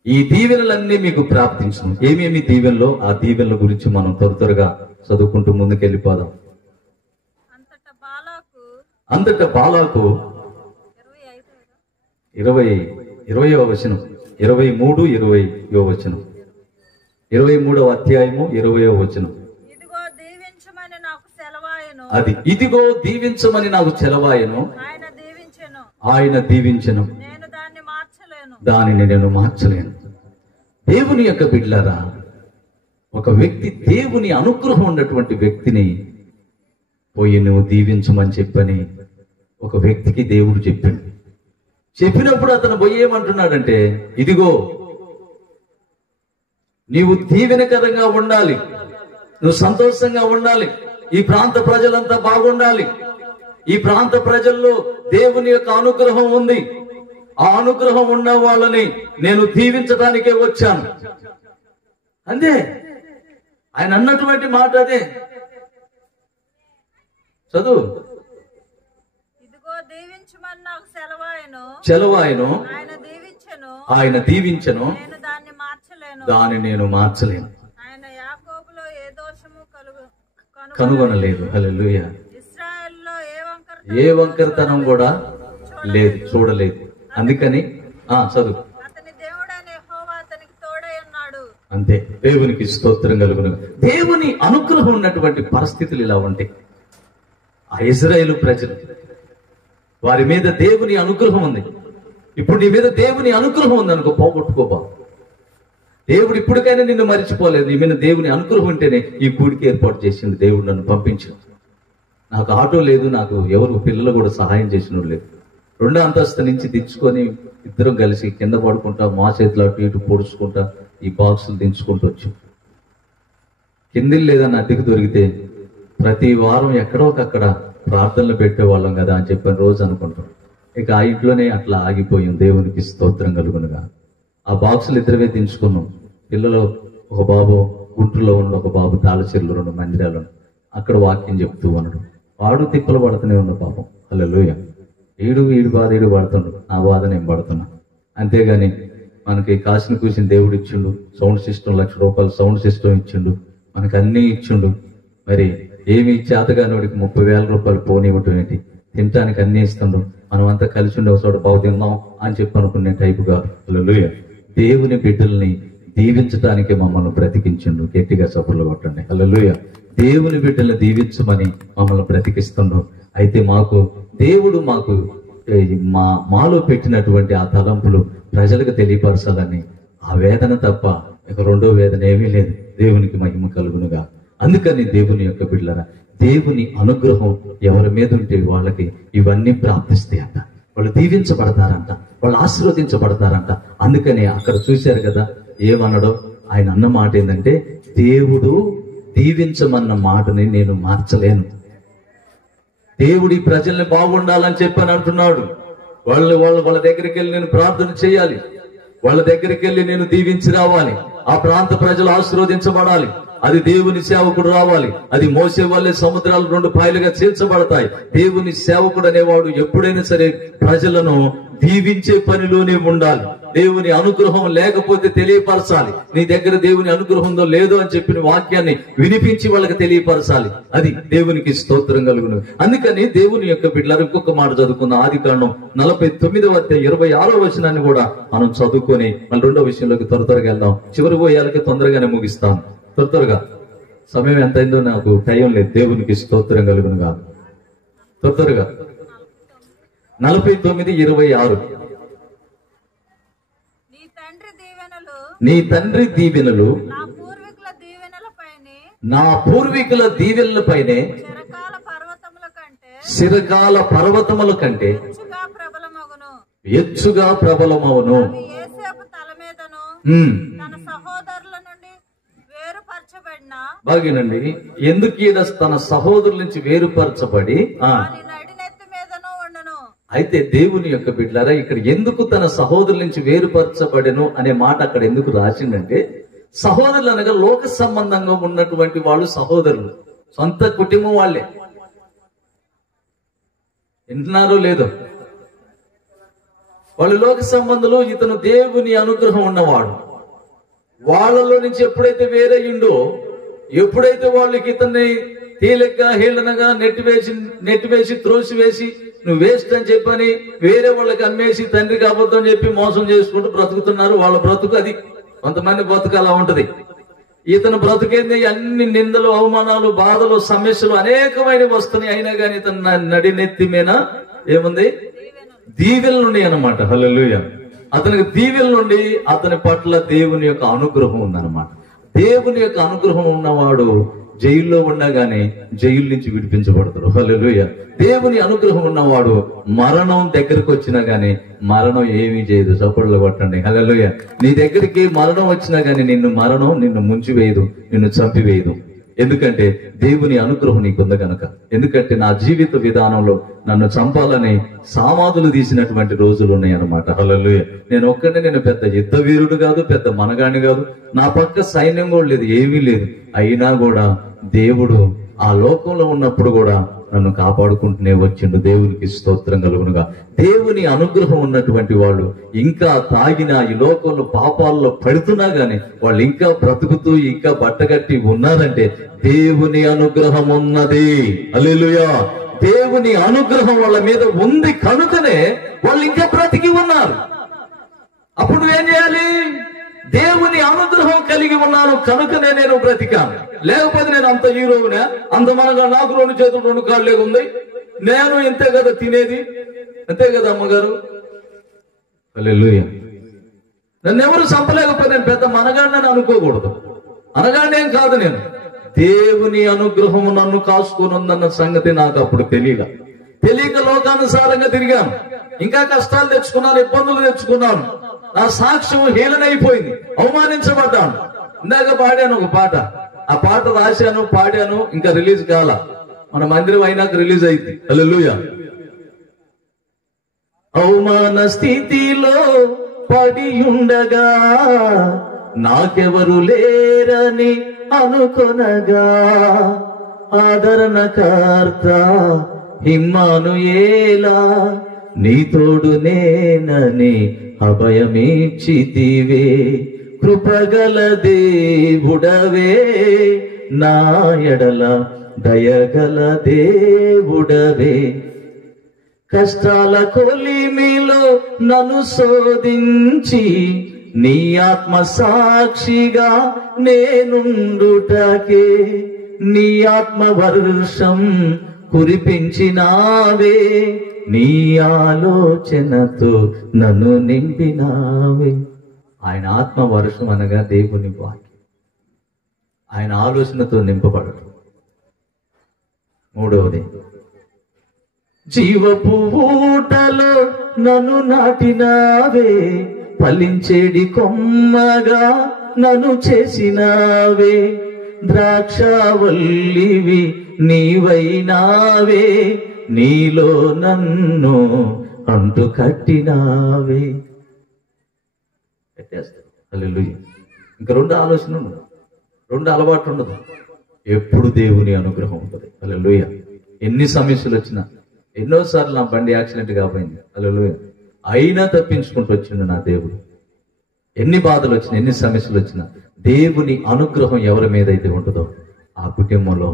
ఈ దీవెనలన్నీ మీకు ప్రాప్తించును. ఏమేమి దీవెనలో, ఆ దీవెనల గురించి మనం త్వరగా చదువుకుంటూ ముందుకెళ్ళిపోదాం. అంతటా బాలాకు 20వ వచనం, 23, 20వ వచనం, 23వ అధ్యాయము 20వ వచనం. అది ఇదిగో దీవించమని నాకు సెలవాయను, ఆయన దీవించెను, దానిని నేను మార్చలేను. దేవుని యొక్క బిడ్డలారా, ఒక వ్యక్తి దేవుని అనుగ్రహం ఉన్నటువంటి వ్యక్తిని పోయి నువ్వు దీవించమని చెప్పని ఒక వ్యక్తికి దేవుడు చెప్పిండు. చెప్పినప్పుడు అతను పోయి ఏమంటున్నాడంటే, ఇదిగో నీవు దీవెనకరంగా ఉండాలి, నువ్వు సంతోషంగా ఉండాలి, ఈ ప్రాంత ప్రజలంతా బాగుండాలి, ఈ ప్రాంత ప్రజల్లో దేవుని యొక్క అనుగ్రహం ఉంది, ఆ అనుగ్రహం ఉన్న వాళ్ళని నేను దీవించడానికే వచ్చాను. అంతే ఆయన అన్నటువంటి మాట. అదే చదువు. ఇదిగో దీవించమని నాకు సెలవాయను ఆయన దీవించెను నేను దాన్ని నేను మార్చలేను. ఆయన యాకోబులో ఏ దోషము కనుగొనలేదు. హల్లెలూయా. ఇశ్రాయేలులో ఏ వంకరతనం కూడా లేదు, చూడలేదు. అందుకని చదువు. అతని దేవుడైన యెహోవా అతనికి తోడై ఉన్నాడు. అంతే. దేవునికి స్తోత్రం కలుగును. దేవుని అనుగ్రహం ఉన్నటువంటి పరిస్థితులు ఇలా ఉంటాయి. ఆ ఇశ్రాయేలు ప్రజలు, వారి మీద దేవుని అనుగ్రహం ఉంది. ఇప్పుడు నీ మీద దేవుని అనుగ్రహం ఉంది అనుకో, పోగొట్టుకోబా. దేవుడు ఇప్పటికైనా నిన్ను మర్చిపోలేదు. నీ మీద దేవుని అనుగ్రహం ఉంటేనే ఈ కూడికి ఏర్పాటు చేసింది. దేవుడు నన్ను పంపించు. నాకు ఆటో లేదు, నాకు ఎవరు పిల్లలు కూడా సహాయం చేసిన లేదు. 2వ అంతస్తు నుంచి దించుకొని ఇద్దరం కలిసి కింద పడుకుంటా, మా చేతిలో అటు ఇటు పొడుచుకుంటా ఈ బాక్సులు దించుకుంటూ వచ్చాం. కిందిలు లేదని అద్దెకు దొరికితే ప్రతి వారం ఎక్కడో ఒకక్కడ ప్రార్థనలు పెట్టేవాళ్ళం కదా అని చెప్పని రోజు అనుకుంటాం. ఇక ఆ ఇంట్లోనే అట్లా ఆగిపోయాం. దేవునికి స్తోత్రం కలుగునుగా. ఆ బాక్సులు ఇద్దరమే దించుకున్నాం. పిల్లలు, ఒక బాబు గుంటూరులో ఉన్న, ఒక బాబు తాళచెరులో 2 మందిరాలు, అక్కడ వాక్యం చెప్తూ ఉన్నాడు. వాడు తిప్పలు పడుతూనే ఉన్న పాపం. హల్లెలూయా. ఈడు బాధ ఈడు పడుతుండు, నా బాధ నేను పడుతున్నా. అంతేగాని మనకి కాసిన కూసిన దేవుడు ఇచ్చిండు. సౌండ్ సిస్టమ్, ₹1,00,000 సౌండ్ సిస్టమ్ ఇచ్చిండు. మనకు అన్నీ ఇచ్చిండు. మరి ఏమి చేతగాని వాడికి ₹30,000 పోనివ్వటం ఏంటి? తినటానికి అన్ని ఇస్తుండు. మనం అంతా కలిసి ఉండే ఒక చోట బాగు తిందాం అని చెప్పి అనుకునే టైపుగా. హల్లెలూయా. దేవుని బిడ్డల్ని దీవించటానికి మమ్మల్ని బ్రతికించిండు. గట్టిగా చప్పట్లు కొట్టండి. హల్లెలూయా. దేవుని బిడ్డల్ని దీవించమని మమ్మల్ని బ్రతికిస్తుండు. అయితే దేవుడు మాలో పెట్టినటువంటి ఆ తలంపులు ప్రజలకు తెలియపరచాలని ఆ వేదన తప్ప ఇక రెండో వేదన ఏమీ లేదు. దేవునికి మహిమ కలుగునుగా. అందుకని దేవుని యొక్క బిడ్డలారా, దేవుని అనుగ్రహం ఎవరి మీద ఉంటే వాళ్ళకి ఇవన్నీ ప్రాప్తిస్తాయంట. వాళ్ళు దీవించబడతారంట, వాళ్ళు ఆశీర్వదించబడతారంట. అందుకని అక్కడ చూశారు కదా ఏమన్నాడో. ఆయన అన్న మాట ఏంటంటే, దేవుడు దీవించమన్న మాటని నేను మార్చలేను. దేవుడి ప్రజల్ని బాగుండాలని చెప్పని అంటున్నాడు. వాళ్ళ దగ్గరికి వెళ్ళి నేను ప్రార్థన చేయాలి. వాళ్ళ దగ్గరికి వెళ్ళి నేను దీవించి రావాలి. ఆ ప్రాంత ప్రజలు ఆశీర్వదించబడాలి. అది దేవుని సేవకుడు రావాలి. అది మోసే వల్లే సముద్రాలు 2 పాయలుగా చీల్చబడతాయి. దేవుని సేవకుడు అనేవాడు ఎప్పుడైనా సరే ప్రజలను దీవించే పనిలోనే ఉండాలి. దేవుని అనుగ్రహం లేకపోతే తెలియపరచాలి. నీ దగ్గర దేవుని అనుగ్రహం ఉందో లేదో అని చెప్పిన వాక్యాన్ని వినిపించి వాళ్ళకి తెలియపరచాలి. అది దేవునికి స్తోత్రం కలుగును. అందుకని దేవుని యొక్క బిడ్డలారు ఇంకొక మాట చదువుకున్న ఆదికాండం 49:26 వచనాన్ని కూడా మనం చదువుకొని మళ్ళీ 2వ విషయంలోకి త్వరగా వెళ్దాం. చివరి పోయేళ్ళకి తొందరగానే ముగిస్తాం. త్వరగా సమయం ఎంత అయిందో నాకు టైం లేదు. దేవునికి స్తోత్రం కలుగును కాదు. త్వరగా 49:26. నీ తండ్రి దీవెనలు నా పూర్వీకుల దీవెనలపైనే శిరకాల పర్వతముల కంటే ఎచ్చుగా ప్రబలమవును. బాగినండి. ఎందుకు ఈయన తన సహోదరుల నుంచి వేరుపరచబడి అయితే దేవుని యొక్క బిడ్డలారా, ఇక్కడ ఎందుకు తన సహోదరుల నుంచి వేరుపరచబడెను అనే మాట అక్కడ ఎందుకు రాసిందంటే, సహోదరులు అనగా లోక సంబంధంగా ఉన్నటువంటి వాళ్ళు సహోదరులు, సొంత కుటుంబం వాళ్ళే. వింటున్నారో లేదో? వాళ్ళు లోక సంబంధులు. ఇతను దేవుని అనుగ్రహం ఉన్నవాడు. వాళ్ళలో నుంచి ఎప్పుడైతే వేరయ్యిండో, ఎప్పుడైతే వాళ్ళకి ఇతన్ని తేలిగ్గా హేళనగా నెట్టివేసి త్రోసివేసి నువ్వు వేస్ట్ అని చెప్పని వేరే వాళ్ళకి అమ్మేసి తండ్రికి అబద్ధం చెప్పి మోసం చేసుకుంటూ బ్రతుకుతున్నారు. వాళ్ళ బ్రతుకు అది. కొంతమంది బ్రతుకు అలా ఉంటది. ఇతను బ్రతుకేంది అన్ని నిందలు, అవమానాలు, బాధలు, సమస్యలు అనేకమైనవి వస్తున్నాయి. అయినా కానీ ఇతను నడినెత్తి మీద ఏముంది? దీవెనలు ఉన్నాయి అన్నమాట. హల్లెలూయా. అతనికి దీవెనల నుండి అతని పట్ల దేవుని యొక్క అనుగ్రహం ఉందన్నమాట. దేవుని యొక్క అనుగ్రహం ఉన్నవాడు జైల్లో ఉన్నా గానీ జైలు నుంచి విడిపించబడతాడు. హల్లెలూయా. దేవుని అనుగ్రహం ఉన్నవాడు మరణం దగ్గరకు వచ్చినా గానీ మరణం ఏమీ చేయదు. చప్పట్లు కొట్టండి. హల్లెలూయా. నీ దగ్గరికి మరణం వచ్చినా గానీ నిన్ను ముంచివేయదు, నిన్ను చంపివేయదు. ఎందుకంటే దేవుని అనుగ్రహం నీకుంది కనుక. ఎందుకంటే నా జీవిత విధానంలో నన్ను చంపాలని సామాదులు తీసినటువంటి రోజులు ఉన్నాయన్నమాట. హల్లెలూయా. నేను పెద్ద యుద్ధ వీరుడు కాదు, పెద్ద మనగాడిని కాదు, నా పక్క సైన్యం కూడా లేదు, ఏమీ లేదు. అయినా కూడా దేవుడు ఆ లోకంలో ఉన్నప్పుడు కూడా నన్ను కాపాడుకుంటూనే వచ్చిండు. దేవునికి స్తోత్రం కలుగునుగా. దేవుని అనుగ్రహం ఉన్నటువంటి వాళ్ళు ఇంకా తాగిన ఈ లోకంలో పాపాల్లో పడుతున్నా గాని వాళ్ళు ఇంకా బ్రతుకుతూ ఇంకా బట్టగట్టి ఉన్నారంటే దేవుని అనుగ్రహం ఉన్నది. హల్లెలూయా. దేవుని అనుగ్రహం వాళ్ళ మీద ఉంది కనుకనే వాళ్ళు ఇంకా బ్రతికి ఉన్నారు. అప్పుడు ఏం చేయాలి? దేవుని అనుగ్రహం కలిగి ఉన్నాను కనుకనే నేను బ్రతికాను. లేకపోతే నేను అంత హీరోనే, అంత మనగా నాకు 2 చేతులు 2 కాళ్ళే ఉంది, నేను ఇంతే కదా తినేది, అంతే కదా అమ్మగారు. హల్లెలూయా. నన్ను ఎవరు చంపలేకపోతే నేను పెద్ద మనగాడిని అనుకోకూడదు. అనగానేం కాదు నేను. దేవుని అనుగ్రహం నన్ను కాసుకొని ఉందన్న సంగతి నాకు అప్పుడు తెలియక లోకానుసారంగా తిరిగాను. ఇంకా కష్టాలు తెచ్చుకున్నాను, ఇబ్బందులు తెచ్చుకున్నాను. నా సాక్ష్యం హీనైపోయింది, అవమానించబడ్డాను. ఇందాక పాడాను ఒక పాట, ఆ పాట రాశాను, పాడాను, ఇంకా రిలీజ్ కాల. మన మందిరం అయినాక రిలీజ్ అయింది. హల్లెలూయా. అవమాన స్థితిలో పడి ఉండగా నాకెవరు లేరని అనుకొనగా ఆదరణకర్త ఇమ్మానుయేలా నీ తోడు నేనని అభయమిచ్చితివే. కృపగల దేవుడవే నా ఎడల దయగల దేవుడవే. కష్టాల కొలిమిలో నన్ను శోధించి నీ ఆత్మ సాక్షిగా నేనుండుటకే నీ ఆత్మ వర్షం కురిపించినావే. నీ ఆలోచనతో నన్ను నింపినావే. ఆయన ఆత్మ వర్షం అనగా దేవుని వాక్యం. ఆయన ఆలోచనతో నింపబడదు. 3వది, జీవపు ఊటలో నన్ను నాటినావే, ఫలించేడి కొమ్మగా నన్ను చేసినావే. ద్రాక్షవల్లివి నీవైనావే, నీలో నన్ను అంటు కట్టినావే. హల్లెలూయా. ఇంకా 2 ఆలోచన ఉండదు, 2 అలవాట్లు ఉండదు. ఎప్పుడు దేవుని అనుగ్రహం ఉంటుంది. హల్లెలూయా. ఎన్ని సమస్యలు వచ్చినా, ఎన్నోసార్లు నా బండి యాక్సిడెంట్ కాబోయింది. హల్లెలూయా. అయినా తప్పించుకుంటూ వచ్చిండు నా దేవుడు. ఎన్ని బాధలు వచ్చినా, ఎన్ని సమస్యలు వచ్చినా దేవుని అనుగ్రహం ఎవరి మీద అయితే ఉంటుందో ఆ కుటుంబంలో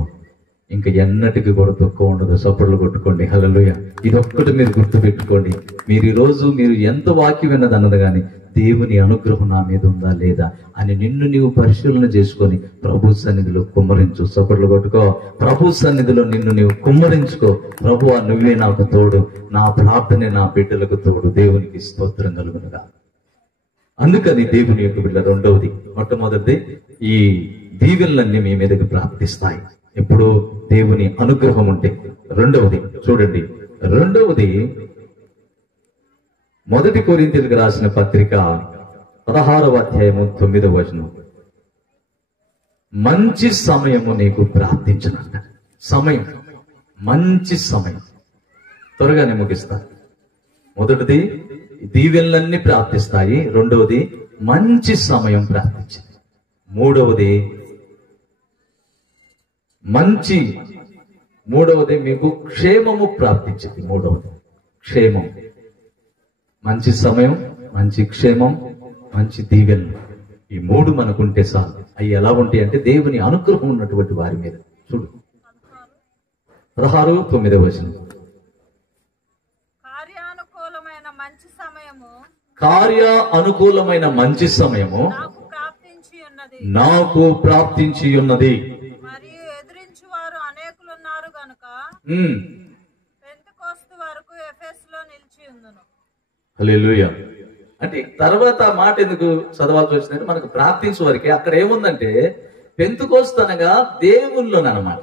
ఇంకా ఎన్నటికి కూడా దుఃఖం ఉండదు. చప్పట్లు కొట్టుకోండి. హల్లెలూయా. ఇదొక్కటి మీరు గుర్తు పెట్టుకోండి. మీరు ఈ రోజు మీరు ఎంత వాక్యం విన్నది అన్నది కానీ దేవుని అనుగ్రహం నా మీద ఉందా లేదా అని నిన్ను నీవు పరిశీలన చేసుకొని ప్రభు సన్నిధిలో కుమ్మరించు. చప్పట్లు కొట్టుకో. ప్రభు సన్నిధిలో నిన్ను నీవు కుమ్మరించుకో. ప్రభువా నువ్వే నాకు తోడు, నా ప్రార్థనే నా బిడ్డలకు తోడు. దేవునికి స్తోత్రం కలుగునుగా. అందుకని దేవుని యొక్క బిడ్డ 2వది, మొట్టమొదటిది ఈ దీవెనలన్నీ మీ మీదకి ప్రాప్తిస్తాయి ఎప్పుడు దేవుని అనుగ్రహం ఉంటే. 2వది చూడండి, 2వది 1 కొరింథీయులకు రాసిన పత్రిక 16వ అధ్యాయము 9వ వచనం. మంచి సమయము నీకు ప్రార్థించనంట. సమయం, మంచి సమయం. త్వరగానే ముగిస్తా. మొదటిది దీవెనలన్నీ ప్రార్థిస్తాయి, 2వది మంచి సమయం ప్రార్థించింది, 3వది మీకు క్షేమము ప్రార్థించింది. 3వది క్షేమం. మంచి సమయం, మంచి క్షేమం, మంచి దీవెనలు, ఈ 3 మనకుంటే చాలు. అవి ఎలా ఉంటాయి అంటే దేవుని అనుగ్రహం ఉన్నటువంటి వారి మీద. చూడు 16:9 వచనం. కార్య అనుకూలమైన మంచి సమయము నాకు ప్రాప్తించి ఉన్నది. మరియు ఎదిరించువారు అనేకులున్నారు గనుక పెంతెకోస్తు వరకు ఎఫెసులో నిలిచి ఉండును. హల్లెలూయా. అంటే తర్వాత మాట ఎందుకు చదవాల్సి వచ్చిందంటే మనకు ప్రార్థించే వారికి అక్కడ ఏముందంటే పెంతెకోస్తు అనగా దేవుళ్ళోనమాట.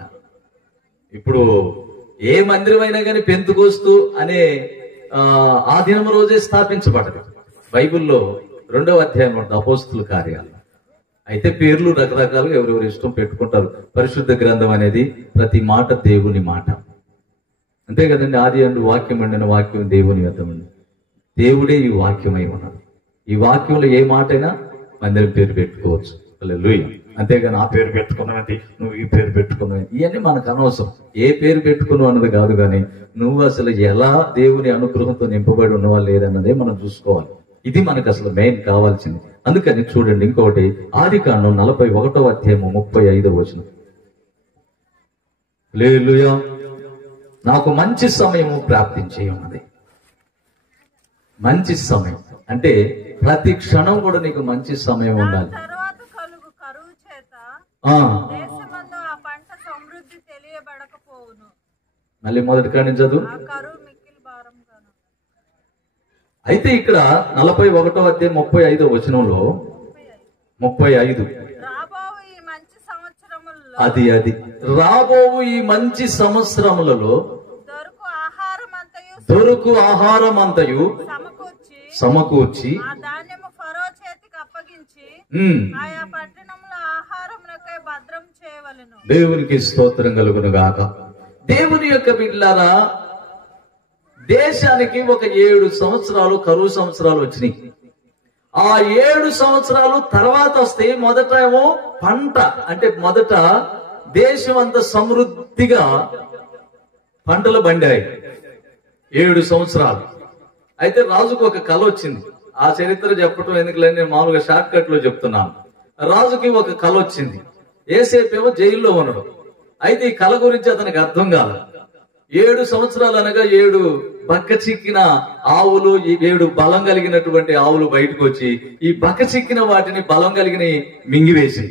ఇప్పుడు ఏ మందిరం అయినా కానీ పెంతెకోస్తు అనే ఆ దినం రోజే స్థాపించబడదు. బైబిల్లో 2వ అధ్యాయం అపోస్తుల కార్యాలు అయితే పేర్లు రకరకాలుగా ఎవరెవరు ఇష్టం పెట్టుకుంటారు. పరిశుద్ధ గ్రంథం అనేది ప్రతి మాట దేవుని మాట, అంతే కదండి. ఆది అందు వాక్యం అండిన వాక్యం దేవుని యొద్దమండి. దేవుడే ఈ వాక్యమై ఉన్నాడు. ఈ వాక్యంలో ఏ మాట అయినా మందిరం పేరు పెట్టుకోవచ్చు. హల్లెలూయా. అంతేగాని ఆ పేరు పెట్టుకున్నది, నువ్వు ఈ పేరు పెట్టుకున్నది, ఇవన్నీ మనకు అనవసరం. ఏ పేరు పెట్టుకున్నావు అన్నది కాదు, కానీ నువ్వు అసలు ఎలా దేవుని అనుగ్రహంతో నింపబడి ఉన్నవా లేదన్నదే మనం చూసుకోవాలి. ఇది మనకు అసలు మెయిన్ కావాల్సింది. అందుకని చూడండి, ఇంకొకటి ఆదికాండం 41వ అధ్యాయము 35వ వచనం. హల్లెలూయా. నాకు మంచి సమయము ప్రాప్తించి ఉన్నది. మంచి సమయం అంటే ప్రతి క్షణం కూడా నీకు మంచి సమయం ఉండాలి. తర్వాత కలుగు కరువు చేత దేశమందు ఆ పంట సమృద్ధి తెలియబడకపోవును. మళ్ళీ మొదటి కాడి చదువు. ఆ కరువు మిక్కిలి భారంగాను. అయితే ఇక్కడ 41వ అధ్యాయం 35వ వచనంలో 35 రాబోవు ఈ మంచి సంవత్సరములలో అది రాబోవు ఈ మంచి సంవత్సరములలో దొరుకు ఆహారం అంతయు సమకూర్చి ఆ ధాన్యము ఫరో చేతికి అప్పగించి ఆయా పట్టణంలో ఆహారమునకై భద్రం చేయవలెను. దేవునికి స్తోత్రం కలుగును గాక. దేవుని యొక్క బిడ్డలారా, దేశానికి ఒక 7 సంవత్సరాలు కరువు సంవత్సరాలు వచ్చినాయి. ఆ 7 సంవత్సరాలు తర్వాత వస్తే మొదట ఏమో పంట, అంటే మొదట దేశం అంతా సమృద్ధిగా పంటలు పండాయి 7 సంవత్సరాలు. అయితే రాజుకు ఒక కళ వచ్చింది. ఆ చరిత్ర చెప్పటం ఎందుకులే, నేను మామూలుగా షార్ట్ కట్ లో చెప్తున్నాను. రాజుకి ఒక కళ వచ్చింది. ఏసేపు ఏమో జైల్లో ఉన్నాడు. అయితే ఈ కళ గురించి అతనికి అర్థం కాదు. 7 సంవత్సరాలు అనగా 7 బక్క చిక్కిన ఆవులు, ఈ 7 బలం కలిగినటువంటి ఆవులు బయటకు వచ్చి ఈ బక్క చిక్కిన వాటిని బలం కలిగిన మింగివేసి,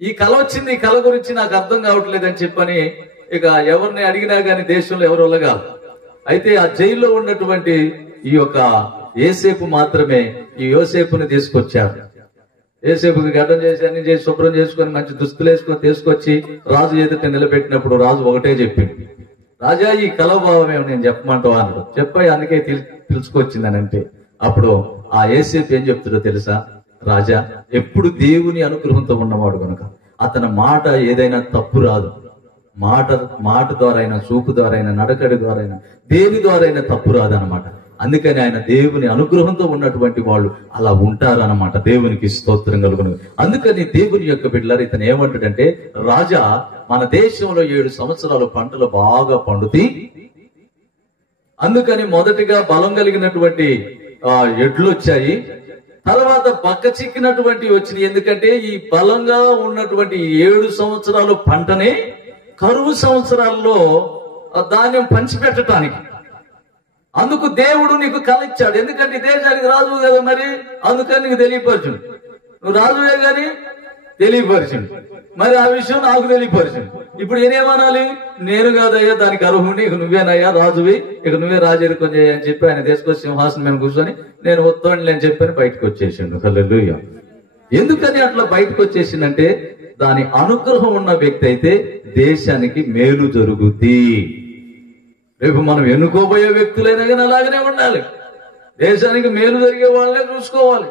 ఈ కళ వచ్చింది, ఈ కళ గురించి నాకు అర్థం కావట్లేదని చెప్పని ఇక ఎవరిని అడిగినా గాని దేశంలో ఎవరు వెళ్ళగాలి. అయితే ఆ జైల్లో ఉన్నటువంటి ఈ యొక్క యోసేపు మాత్రమే ఈ యోసేపుని తీసుకొచ్చారు. యోసేపుకి గడ్డం చేసి అన్ని చేసి శుభ్రం చేసుకొని మంచి దుస్తులు వేసుకొని తీసుకొచ్చి రాజు ఎదుట నిలబెట్టినప్పుడు రాజు ఒకటే చెప్పింది, రాజా ఈ కలభావం ఏమో నేను చెప్పమంటావా అన్నాడు. చెప్పాయి, అందుకే పిలుచుకొచ్చిందని. అంటే అప్పుడు ఆ యోసేపు ఏం చెప్తాడో తెలుసా? రాజా ఎప్పుడు దేవుని అనుగ్రహంతో ఉన్నవాడు కనుక అతని మాట ఏదైనా తప్పు రాదు. మాట ద్వారా అయినా, చూపు ద్వారా అయినా, నడకడి ద్వారా అయినా, దేని ద్వారా అయినా తప్పు రాదనమాట. అందుకని ఆయన దేవుని అనుగ్రహంతో ఉన్నటువంటి వాళ్ళు అలా ఉంటారనమాట. దేవునికి స్తోత్రం కలుగును. అందుకని దేవుని యొక్క బిడ్డలారు ఇతను ఏమంటాడంటే, రాజా మన దేశంలో 7 సంవత్సరాలు పంటలు బాగా పండుతాయి. అందుకని మొదటిగా బలం కలిగినటువంటి ఎడ్లు వచ్చాయి, తర్వాత బక్క చిక్కినటువంటి వచ్చినాయి. ఎందుకంటే ఈ బలంగా ఉన్నటువంటి 7 సంవత్సరాలు పంటనే కరువు సంవత్సరాల్లో ధాన్యం పంచిపెట్టడానికి. అందుకు దేవుడు నీకు కళ ఇచ్చాడు. ఎందుకంటే దేశానికి రాజు కదా, మరి అందుకని నీకు తెలియపరచు. నువ్వు రాజువే గాని తెలియపరచు. మరి ఆ విషయం నాకు తెలియపరచు. ఇప్పుడు నేనేమనాలి? నేను కాదయ్యా దానికి అర్హుని, ఇక నువ్వేనయ్యా రాజువి, ఇక నువ్వే రాజరికం చేయ అని చెప్పి ఆయన తీసుకొచ్చి సింహాసనం మీద కూర్చొని నేను వస్తాను అని చెప్పని బయటకు వచ్చేసిండు. హల్లెలూయా. ఎందుకని అట్లా బయటకు వచ్చేసిందంటే, దాని అనుగ్రహం ఉన్న వ్యక్తి అయితే దేశానికి మేలు జరుగుద్ది. రేపు మనం ఎన్నుకోబోయే వ్యక్తులైనా కానీ అలాగనే ఉండాలి. దేశానికి మేలు జరిగే వాళ్ళనే చూసుకోవాలి.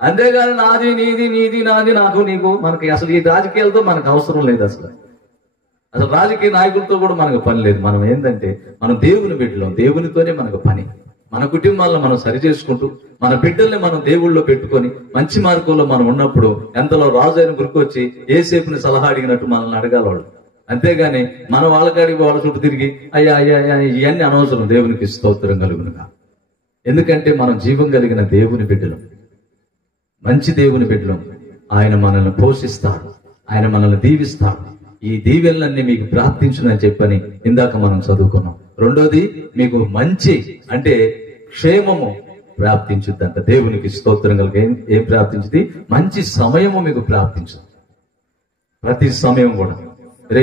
అంతేగాని నాది నీది, నీది నాది, నాకు నీకు, మనకి అసలు ఈ రాజకీయాలతో మనకు అవసరం లేదు. అసలు రాజకీయ నాయకులతో కూడా మనకు పని లేదు. మనం ఏంటంటే మనం దేవుని బిడ్డలం, దేవునితోనే మనకు పని. మన కుటుంబాలను మనం సరి చేసుకుంటూ మన బిడ్డల్ని మనం దేవుళ్ళలో పెట్టుకొని మంచి మార్గంలో మనం ఉన్నప్పుడు ఎంతలో రాజు అయిన గురికొచ్చి యోసేపుని సలహా అడిగినట్టు మనల్ని అడగాలి వాళ్ళు. అంతేగాని మన వాళ్ళకాడికి వాళ్ళ చుట్టూ తిరిగి అయ్యా అయ్యా అయ్యా ఇవన్నీ అనవసరం. దేవునికి స్తోత్రం కలుగునుగా. ఎందుకంటే మనం జీవం కలిగిన దేవుని బిడ్డలం, మంచి దేవుని బిడ్డలం. ఆయన మనల్ని పోషిస్తాడు, ఆయన మనల్ని దీవిస్తాడు. ఈ దీవెనలన్నీ మీకు ప్రార్థించునని చెప్పని ఇందాక మనం చదువుకున్నాం. రెండోది, మీకు మంచి అంటే క్షేమము ప్రాప్తించుద్దంట. దేవునికి స్తోత్రం కలిగి ఏం ప్రార్థించుద్ది? మంచి సమయము మీకు ప్రాప్తించు. ప్రతి సమయం కూడా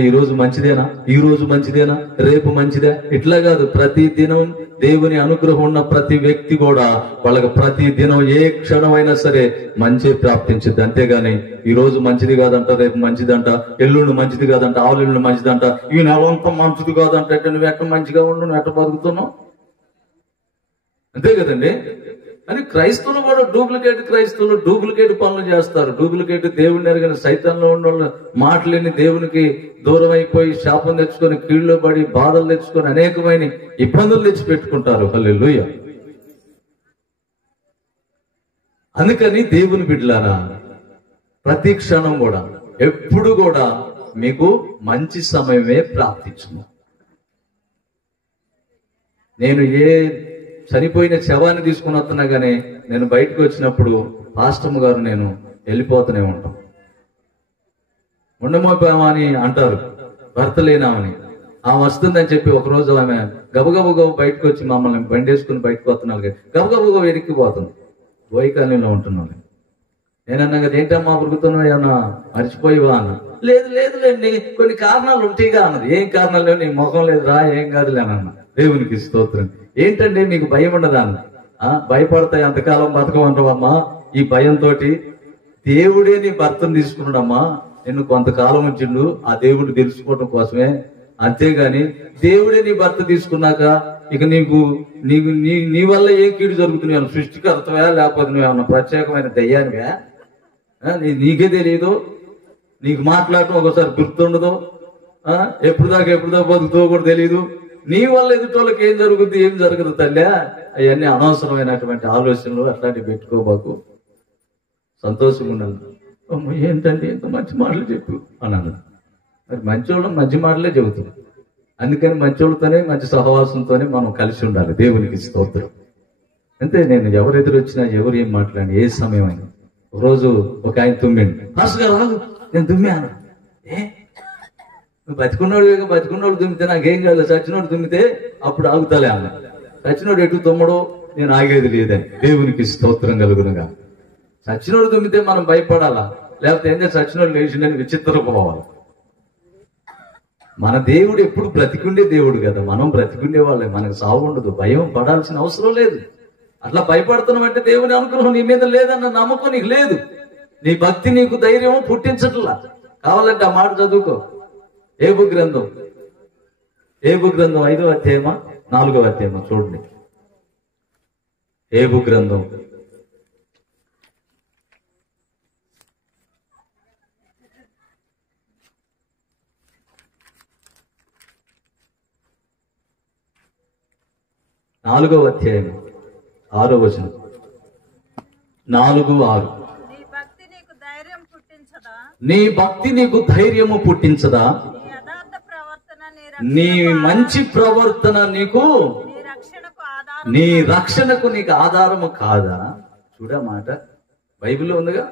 ఈ రోజు మంచిదేనా, ఈ రోజు మంచిదేనా, రేపు మంచిదే, ఇట్లా కాదు. ప్రతి దినం దేవుని అనుగ్రహం ఉన్న ప్రతి వ్యక్తి కూడా వాళ్ళకి ప్రతి దినం ఏ క్షణమైనా సరే మంచి ప్రాప్తించుద్ది. అంతేగాని ఈ రోజు మంచిది కాదంట, రేపు మంచిదంట, ఎల్లుండి మంచిది కాదంట, ఆవులెల్లుండి మంచిదంట, ఈ నెలంతా మంచిది కాదంట, నువ్వు ఎట్ట మంచిగా ఉండు, నువ్వు ఎట్ట బతుకుతున్నావు? అంతే కదండి. అని క్రైస్తవులు కూడా డూప్లికేట్ పనులు చేస్తారు. డూప్లికేట్ దేవుడిని ఎరగని సైతాన్లో ఉన్న వాళ్ళు మాటలేని దేవునికి దూరం అయిపోయి శాపం తెచ్చుకొని కీళ్ళలో పడి బాధలు తెచ్చుకొని అనేకమైన ఇబ్బందులు తెచ్చి పెట్టుకుంటారు. హల్లెలూయా. అందుకని దేవుని బిడ్డలారా, ప్రతి క్షణం కూడా ఎప్పుడు కూడా మీకు మంచి సమయమే ప్రాప్తించును. నేను చనిపోయిన శవాన్ని తీసుకుని వస్తున్నా గానీ నేను బయటకు వచ్చినప్పుడు పాస్టమ్ గారు నేను వెళ్ళిపోతూనే ఉంటాం. ఉండమోపామా అని అంటారు, భర్త లేనామని. ఆమె వస్తుందని చెప్పి ఒకరోజు ఆమె గబగబ బయటకు వచ్చి మమ్మల్ని బండేసుకుని బయటకు వస్తున్నాను, గబగబ వెనక్కిపోతుంది. బోయికాలనీలో ఉంటున్నాను. నేనన్నా కదా, ఏంటమ్మా ఉరుకుతున్నావు, ఏమన్నా మర్చిపోయివా అన్న. లేదులేండి, కొన్ని కారణాలు ఉంటాయిగా అన్నది. ఏం కారణాలు లేవు, నీ ముఖం లేదు రా, ఏం కాదులే అన్న. దేవునికి స్తోత్రం. ఏంటంటే నీకు భయం ఉండదా అన్న. భయపడతాయి, అంతకాలం బతకమంటావమ్మా. ఈ భయంతో దేవుడే నీ భర్తను తీసుకున్నాడమ్మా, నిన్ను కొంతకాలం ఉంచిండు ఆ దేవుడు తెలుసుకోవడం కోసమే. అంతేగాని దేవుడే నీ భర్త తీసుకున్నాక ఇక నీ వల్ల ఏ కీడు జరుగుతున్నావు, సృష్టికర్తవా లేకపోతే నువ్వేమన్నా ప్రత్యేకమైన దయ్యానివా? నీకే తెలియదు, నీకు మాట్లాడటం ఒకసారి గుర్తుండదు, ఎప్పుడు దాకా బతుకుతో కూడా తెలియదు. నీ వల్ల ఎదుటోళ్ళకి ఏం జరుగుద్ది ఏం జరగదు తల్లి. అవన్నీ అనవసరమైనటువంటి ఆలోచనలు అట్లాంటివి పెట్టుకోబాకు. సంతోషంగా ఉన్నాను. ఏంటంటే ఇంత మంచి మాటలు చెప్పు అన్నాను. మరి మంచోళ్ళం మంచి మాటలే చెబుతాం. అందుకని మంచోళ్ళతోనే మంచి సహవాసంతోనే మనం కలిసి ఉండాలి. దేవునికి స్తోత్రం. అంతే. నేను ఎవరు ఎదురొచ్చినా ఎవరు ఏం మాట్లాడి ఏ సమయం అయినా. ఒకరోజు ఒక ఆయన తుమ్మిండు. ఫాస్ట్ గా రాదు, నేను తుమ్మాను. నువ్వు బతికున్నోడు తుమ్మితే నాకేం కాదు, చచ్చినోడు తుమ్మితే అప్పుడు ఆగుతాలే అన్న. చచ్చినోడు ఎటు తుమ్మడో నేను ఆగేది లేదని. దేవునికి స్తోత్రం కలుగునుగా. చచ్చినోడు తుమ్మితే మనం భయపడాలా, లేకపోతే ఏంటంటే చచ్చినోడు లేచిండని విచిత్రపోవాలి. మన దేవుడు ఎప్పుడు బ్రతికుండే దేవుడు కదా, మనం బ్రతికుండే వాళ్ళే. మనకు సాగు ఉండదు, భయం పడాల్సిన అవసరం లేదు. అట్లా భయపడుతున్నామంటే దేవుని అనుగ్రహం నీ మీద లేదన్న నమ్మకం నీకు లేదు. నీ భక్తి నీకు ధైర్యం పుట్టించట్లా. కావాలంటే ఆ మాట చదువుకో. ఏబు గ్రంథం 5వ అధ్యాయమా 4వ అధ్యాయమా చూడండి. ఏబు గ్రంథం 4వ అధ్యాయం 6వ వచనం. 4:6. నీ భక్తి నీకు ధైర్యము పుట్టించదా? నీ మంచి ప్రవర్తన నీకు నీ రక్షణకు నీకు ఆధారము కాదా? చూడా మాట బైబిల్లో ఉందిగా.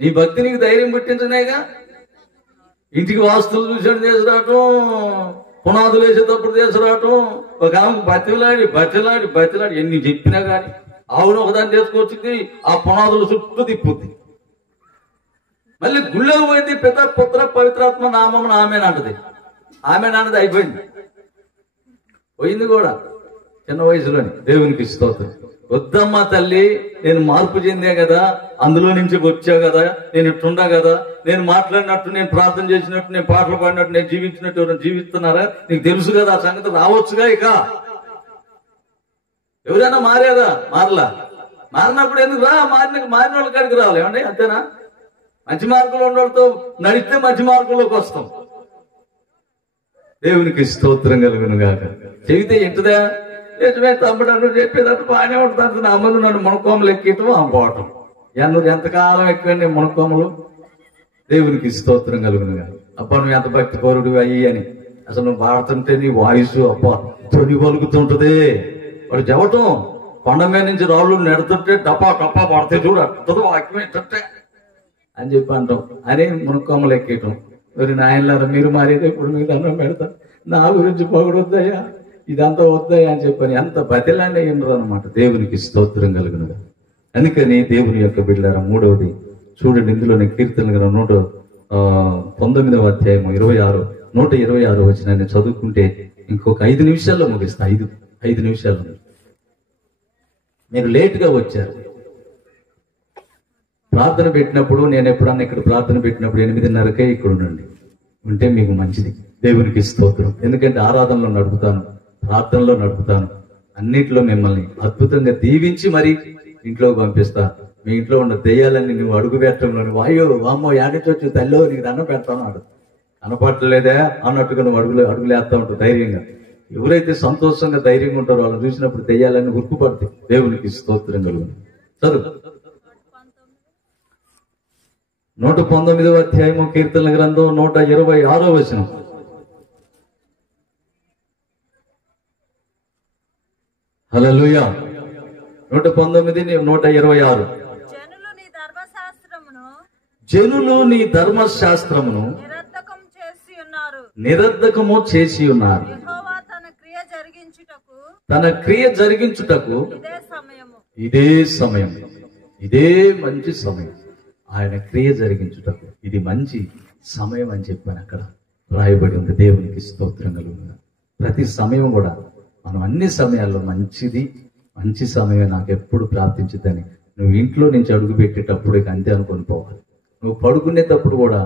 నీ భక్తి నీకు ధైర్యం పుట్టించనేగా. ఇంటికి వాస్తులు చూసాడు తీసుకురావటం, పునాదులు వేసేటప్పుడు తీసుకురావటం, ఒక ఆమెకు బతిలాడి ఎన్ని చెప్పినా గాని ఆవును ఒకదాన్ని తీసుకొచ్చింది, ఆ పునాదులు చుట్టూ తిప్పుద్ది. మళ్ళీ గుళ్ళకు పోయింది, పిత పుత్ర పవిత్రాత్మ నామం ఆమెనంటది. అయిపోయింది, పోయింది కూడా చిన్న వయసులోని. దేవునికి స్తోత్రం. వద్దమ్మా తల్లి, నేను మార్పు చెందా కదా, అందులో నుంచి వచ్చా కదా, నేను ఇట్టుండా కదా, నేను మాట్లాడినట్టు, నేను ప్రార్థన చేసినట్టు, నేను పాటలు పాడినట్టు, నేను జీవించినట్టు ఎవరైనా జీవిస్తున్నారా? నీకు తెలుసు కదా, ఆ సంగతి రావచ్చుగా. ఇక ఎవరైనా మారినప్పుడు ఎందుకు రా? మారిన వాళ్ళ కాడికి రావాలి. ఏమండి, అంతేనా? మంచి మార్గంలో ఉన్నోళ్ళతో నడిస్తే మంచి మార్గంలోకి వస్తాం. దేవునికి స్తోత్రం కలుగును గాక. చెబితే ఎంటుదా? నిజమే తమ్ముడు చెప్పేదంటే బాగానే ఉంటుంది. నా ముందు నన్ను మునకోమలు ఎక్కిటం అమ్మపోవటం. ఎంతకాలం ఎక్కువండి మునకోమలు. దేవునికి స్తోత్రం కలుగునుగా. అబ్బా నువ్వు ఎంత భక్తి పరుడు అయ్యి అని. అసలు నువ్వు పాడుతుంటే నీ వాయిస్ అబ్బా తొలి పలుకుతుంటది. వాడు చెప్పటం కొండ మీద నుంచి రాళ్ళు నెడుతుంటే టపా టపా పడితే చూడు అట్టదు వాక్యం ఏంటంటే అని చెప్పి అంటాం. అని మునకోమలు ఎక్కేయటం. మరి నాయనలారా మీరు మారేది ఇప్పుడు మీకు దండం పెడతా, నా గురించి పొగడొద్దయ్యా, ఇదంతా వద్దయ్యా అని చెప్పని ఎంత బతిలాండి అయ్యిండ్రు అనమాట. దేవునికి స్తోత్రం కలుగునుగా. అందుకని దేవుని యొక్క బిడ్డలారా, 3వది చూడండి. ఇందులోనే కీర్తన 119వ అధ్యాయం 126 వచనాన్ని చదువుకుంటే ఇంకొక 5 నిమిషాల్లో ముగిస్తా. 5 నిమిషాలు. మీరు లేటుగా వచ్చారు. ప్రార్థన పెట్టినప్పుడు, నేను ఎప్పుడన్నా ఇక్కడ ప్రార్థన పెట్టినప్పుడు 8:30కే ఇక్కడ ఉంటే మీకు మంచిది. దేవునికి స్తోత్రం. ఎందుకంటే ఆరాధనలో నడుపుతాను, ప్రార్థనలో నడుపుతాను, అన్నిట్లో మిమ్మల్ని అద్భుతంగా దీవించి మరి ఇంట్లోకి పంపిస్తా. మీ ఇంట్లో ఉన్న దెయ్యాలన్నీ నువ్వు అడుగు పెట్టడంలోని వాయో వామ్మో యాడికి వచ్చి తల్లో నీకు దండం పెడతాను అడు కనపడలేదా అన్నట్టుగా నువ్వు అడుగులేస్తా ఉంటావు ధైర్యంగా. ఎవరైతే సంతోషంగా ధైర్యంగా ఉంటారో వాళ్ళని చూసినప్పుడు దెయ్యాలన్నీ ఉరుకుపడతాయి. దేవునికి స్తోత్రం కలుగును. చదువు 119వ అధ్యాయము కీర్తనల గ్రంథం 126వ వచనం. హల్లెలూయా. 119, 126. జనులు నీ ధర్మశాస్త్రమును నిరర్ధకము చేసి ఉన్నారు. తన క్రియ జరిగించుటకు ఇదే సమయం, ఇదే మంచి సమయం. ఆయన క్రియ జరిగించుటకు ఇది మంచి సమయం అని చెప్పాను. అక్కడ రాయబడి ఉంది. దేవునికి స్తోత్రం కలుగును. ప్రతి సమయం కూడా మనం అన్ని సమయాల్లో మంచి సమయం నాకు ఎప్పుడు ప్రార్థించుద్దని నువ్వు ఇంట్లో నుంచి అడుగు పెట్టేటప్పుడు ఇక అంతే అనుకొని పోవాలి. నువ్వు పడుకునేటప్పుడు కూడా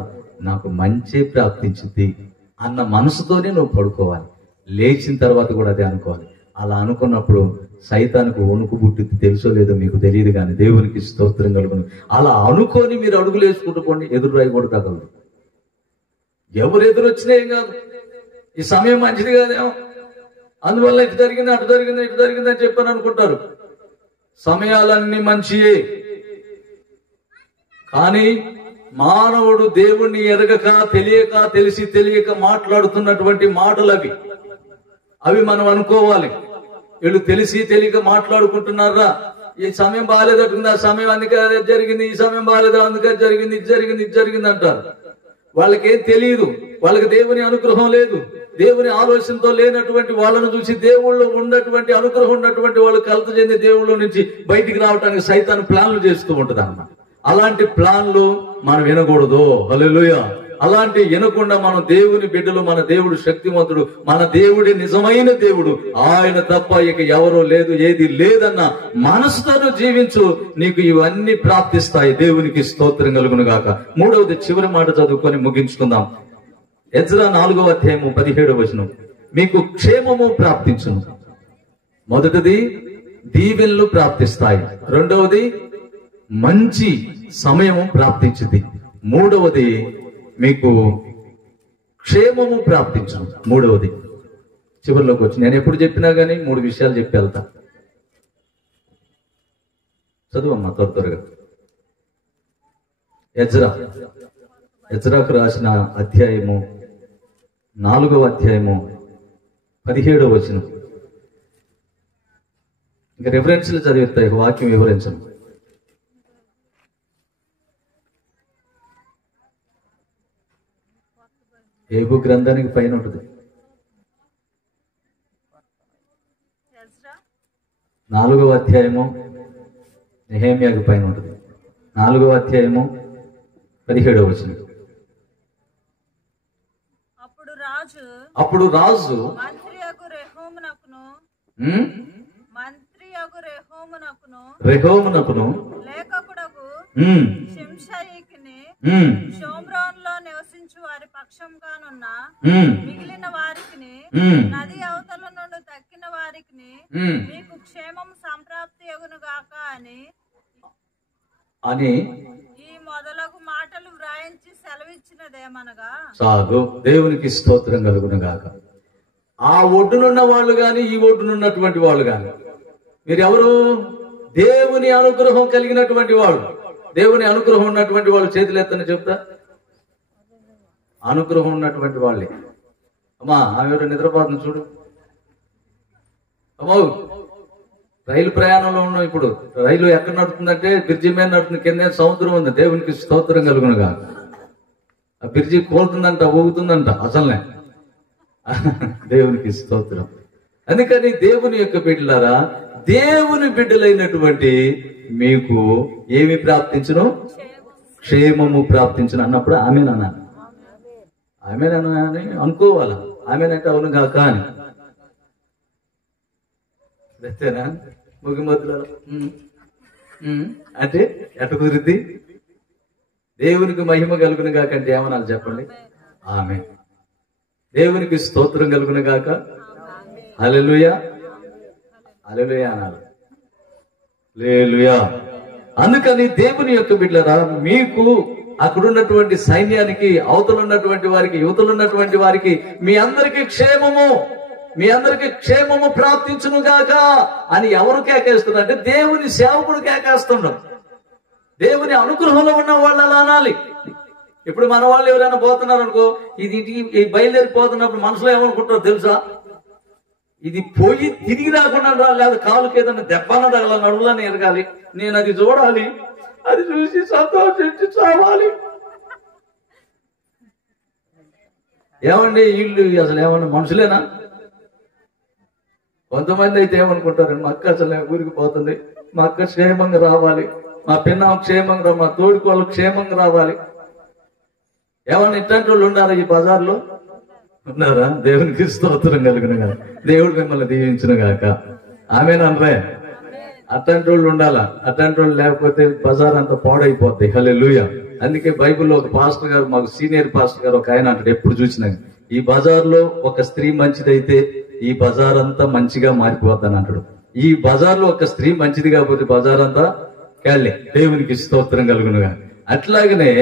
నాకు మంచి ప్రాప్తించుద్ది అన్న మనసుతోనే నువ్వు పడుకోవాలి. లేచిన తర్వాత కూడా అదే అనుకోవాలి. అలా అనుకున్నప్పుడు సైతానికి వణుకు పుట్టింది తెలుసో లేదో మీకు తెలియదు, కానీ దేవునికి స్తోత్రం కలుగును. అలా అనుకొని మీరు అడుగులు వేసుకుంటూ పోండి, ఎదురు రాయి కూడా తగలదు. ఎవరు ఎదురు వచ్చినా ఏం కాదు. ఈ సమయం మంచిది కాదేమో, అందువల్ల ఇటు జరిగింది అటు జరిగింది ఇటు జరిగింది అని చెప్పాను అనుకుంటారు. సమయాలన్నీ మంచియే, కానీ మానవుడు దేవుణ్ణి ఎరగక తెలియక తెలియక మాట్లాడుతున్నటువంటి మాటలు అవి మనం అనుకోవాలి. వీళ్ళు తెలిసి తెలియక మాట్లాడుకుంటున్నారా, ఈ సమయం బాగాలేదట్టుకుంది, ఆ సమయం అందుకే అదే జరిగింది, ఈ సమయం బాగాలేదు అందుకే జరిగింది, ఇది జరిగింది అంటారు. వాళ్ళకేం తెలియదు. వాళ్ళకి దేవుని అనుగ్రహం లేదు. దేవుని ఆలోచనతో లేనటువంటి వాళ్ళను చూసి దేవుళ్ళు ఉన్నటువంటి అనుగ్రహం ఉన్నటువంటి వాళ్ళు కలత చెంది దేవుళ్ళ నుంచి బయటికి రావడానికి సైతాను ప్లాన్లు చేస్తూ ఉంటది అన్నమాట. అలాంటి ప్లాన్లు మనం వినకూడదు. హల్లెలూయా. అలాంటి వినకుండా మనం దేవుని బిడ్డలు, మన దేవుడు శక్తివంతుడు, మన దేవుడి నిజమైన దేవుడు, ఆయన తప్ప ఇక ఎవరో లేదు, ఏది లేదన్న మనసుతో జీవించు, నీకు ఇవన్నీ ప్రాప్తిస్తాయి. దేవునికి స్తోత్రం కలుగును గాక. 3వది చివరి మాట చదువుకొని ముగించుకుందాం. ఎజ్రా 4వ అధ్యాయము 17వ వచనం. మీకు క్షేమము ప్రాప్తించును. మొదటిది దీవెనలు ప్రాప్తిస్తాయి, రెండవది మంచి సమయము ప్రాప్తించింది, మూడవది మీకు క్షేమము ప్రాప్తించును. మూడవది చివరిలోకి వచ్చి నేను ఎప్పుడు చెప్పినా గానీ 3 విషయాలు చెప్పి వెళ్తా. చదువమ్మా త్వరగా. ఎజ్రాకు రాసిన అధ్యాయము 4వ అధ్యాయము 17వ వచనం. ఇంకా రెఫరెన్స్లు చదివిస్తాయి, వాక్యం వివరించను. ఏబు గ్రంథానికి పైన ఉంటుంది. 4వ అధ్యాయము నెహెమ్యాకు పైన ఉంటుంది. 4వ అధ్యాయము 17వ వచనం. అప్పుడు రాజు రెహోమునకును లేఖకుడకు షింషయికిని షోమ్రోన్లో నివసించు వారి పక్షంగానున్న మిగిలిన వారికిని నది అవతల నుండి తక్కిన వారికిని మీకు క్షేమం సంప్రాప్తి యగును గాక అని ఈ మొదలగు మాటలు వ్రాయించి సెలవిచ్చినదేమనగా సాగు. దేవునికి స్తోత్రం కలుగును గాక. ఆ ఒడ్డునున్న వాళ్ళు గాని ఈ ఒడ్డునున్నటువంటి వాళ్ళు గాని మీరెవరు? దేవుని అనుగ్రహం కలిగినటువంటి వాళ్ళు. దేవుని అనుగ్రహం ఉన్నటువంటి వాళ్ళు చేతులు ఎత్తని చెప్తా. అనుగ్రహం ఉన్నటువంటి వాళ్ళే. అమ్మా ఆమె నిద్రపోతుంది చూడు. అమ్మా రైలు ప్రయాణంలో ఉన్నాం. ఇప్పుడు రైలు ఎక్కడ నడుతుందంటే బ్రిడ్జి మీద నడుతుంది, కింద సముద్రం ఉంది. దేవునికి స్తోత్రం కలుగునుగా. ఆ బ్రిడ్జి కోలుతుందంట, ఊగుతుందంట అసలనే. దేవునికి స్తోత్రం. అందుకని దేవుని యొక్క బిడ్డలారా, దేవుని బిడ్డలైనటువంటి మీకు ఏమి ప్రాప్తించును? క్షేమము ప్రాప్తించును అన్నప్పుడు ఆమెనన్నాను. ఆమెనని అనుకోవాలా. ఆమెనంటే అవును కాక అని. అంతేనా? ముగిమద్దులో అంటే ఎట కుదిరిద్ది? దేవునికి మహిమ కలుగును గాక అంటే ఏమనాలి చెప్పండి? ఆమె. దేవునికి స్తోత్రం కలుగును గాక. హల్లెలూయా హల్లెలూయా అనాలి. హల్లెలూయా. అందుకని దేవుని యొక్క బిడ్డలారా, మీకు అక్కడ ఉన్నటువంటి సైన్యానికి, అవతల ఉన్నటువంటి వారికి, యువతలు ఉన్నటువంటి వారికి, మీ అందరికీ క్షేమము ప్రాప్తించును గాక అని ఎవరు కేకేస్తున్నారు అంటే దేవుని సేవకుడు కేకేస్తున్నాడు. దేవుని అనుగ్రహంలో ఉన్న వాళ్ళు అలా అనాలి. ఇప్పుడు మన వాళ్ళు ఎవరైనా పోతున్నారు అనుకో, ఇది బయలుదేరిపోతున్నప్పుడు మనసులో ఏమనుకుంటారో తెలుసా? ఇది పోయి తిరిగి రాకుండా లేదా కాలుకి ఏదైనా దెబ్బన తగల, నడువులని ఎరగాలి, నేను అది చూడాలి, అది చూసి సంతోషించి చావాలి. ఏమండి వీళ్ళు అసలు ఏమన్నా మనుషులేనా? కొంతమంది అయితే ఏమనుకుంటారు, మా అక్క అసలు ఊరికి పోతుంది, మా అక్క క్షేమంగా రావాలి, మా పిన్న క్షేమంగా, మా తోడుకోళ్ళు క్షేమంగా రావాలి. ఏమన్నా ఇట్లాంటి వాళ్ళు ఉన్నారా ఈ బజార్లో? ఉన్నారా? దేవునికి స్తోత్రం కలుగును గాక. దేవుడు మిమ్మల్ని దీవించును గాక. ఆమేననరే? అట్లాంటి వాళ్ళు ఉండాలా. అట్లాంటి వాళ్ళు లేకపోతే బజార్ అంతా పాడైపోద్ది. హల్లెలూయా. అందుకే బైబిల్లో ఒక పాస్టర్ గారు, మాకు సీనియర్ పాస్టర్ గారు ఒక ఆయన అంటాడు, ఎప్పుడు చూసినా, ఈ బజార్ లో ఒక స్త్రీ మంచిదైతే ఈ బజార్ అంతా మంచిగా మారిపోతాను అంటాడు. ఈ బజార్ లో ఒక స్త్రీ మంచిది కాకపోతే బజార్ అంతా కేళ్ళే. దేవునికి స్తోత్రం కలుగునుగా. అట్లాగనే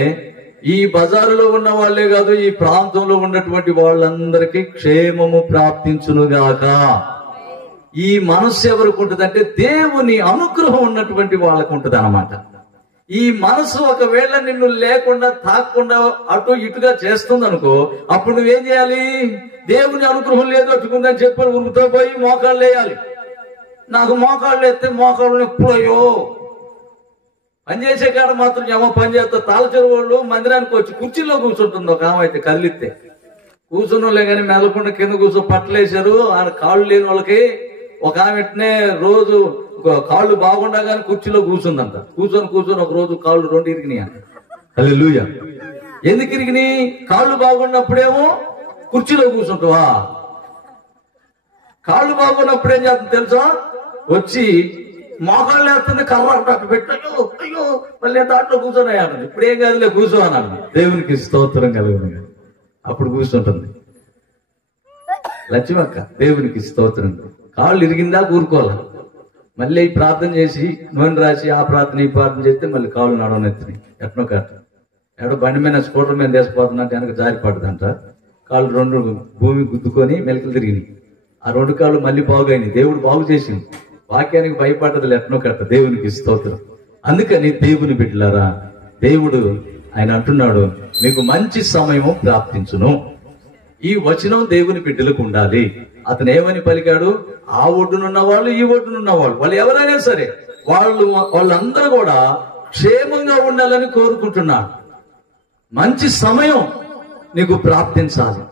ఈ బజారులో ఉన్న వాళ్లే కాదు, ఈ ప్రాంతంలో ఉన్నటువంటి వాళ్ళందరికీ క్షేమము ప్రాప్తించునుగాక. ఈ మనస్సు ఎవరికి ఉంటుందంటే దేవుని అనుగ్రహం ఉన్నటువంటి వాళ్ళకు ఉంటుంది అన్నమాట. ఈ మనసు ఒకవేళ నిన్ను లేకుండా తాకుండా అటు ఇటుగా చేస్తుంది అనుకో, అప్పుడు నువ్వేం చేయాలి? దేవుని అనుగ్రహం లేదు అట్టుకుందని చెప్పి ఉరుకుతో పోయి మోకాళ్ళు వేయాలి. నాకు మోకాళ్ళు వేస్తే మోకాళ్ళు ఎప్పుడయ్యో పనిచేసే కాడ మాత్రం ఏమో పని చేస్తా. తాళచెరు వాళ్ళు మందిరానికి వచ్చి కుర్చీలో కూర్చుంటుంది ఒక ఆమె అయితే, కళ్ళిస్తే కూర్చున్నోళ్ళే కానీ మెదలకుండా కింద కూర్చో పట్టలేశారు. ఆయన కాళ్ళు లేని వాళ్ళకి ఒక ఆమె రోజు కాళ్ళు బాగుండా కానీ కుర్చీలో కూర్చుందంట. కూర్చొని ఒక రోజు కాళ్ళు 2 ఇరిగినాయి అంట. హల్లెలూయా. ఎందుకు ఇరిగినాయి? కాళ్ళు బాగున్నప్పుడేమో కుర్చీలో కూర్చుంటావా? కాళ్ళు బాగున్నప్పుడు ఏం చేస్తుంది తెలుసా? వచ్చి మోకాళ్ళు వేస్తుంది, కర్ర అట్టు పెట్టి అయ్యో మళ్ళీ దాంట్లో కూర్చొని ఇప్పుడు ఏం కాదులే కూర్చో అన్నాను. దేవునికి స్తోత్రం కలుగును. అప్పుడు కూర్చుంటుంది లక్ష్మక్క. దేవునికి స్తోత్రం. కాళ్ళు ఇరిగిందా కూరుకోవాలి, మళ్ళీ ప్రార్థన చేసి నూనె రాసి ఆ ప్రార్థన ఈ ప్రార్థన చేస్తే మళ్ళీ కాళ్ళు నడవనెత్తినాయి. ఎట్నో కట్ట ఎక్కడో బండి మీద స్కూటర్ మీద వేసిపోతున్నట్టు వెనక జారి పడుతుందంట. కాళ్ళు 2 భూమి గుద్దుకొని మెలకలు తిరిగినాయి. ఆ 2 కాళ్ళు మళ్ళీ బాగుఅయినాయి. దేవుడు బాగు చేసింది. వాక్యానికి భయపడ్డది ఎట్నో కట్ట. దేవునికి స్తోత్రం. అందుకని దేవుని బిడ్డలారా, దేవుడు ఆయన అంటున్నాడు, మీకు మంచి సమయము ప్రాప్తించును. ఈ వచనం దేవుని బిడ్డలకు ఉండాలి. అతను ఏమని పలికాడు? ఆ ఒడ్డునున్న వాళ్ళు, ఈ ఒడ్డునున్న వాళ్ళు ఎవరైనా సరే వాళ్ళందరూ కూడా క్షేమంగా ఉండాలని కోరుకుంటున్నాడు. మంచి సమయం నీకు ప్రాప్తించాలి,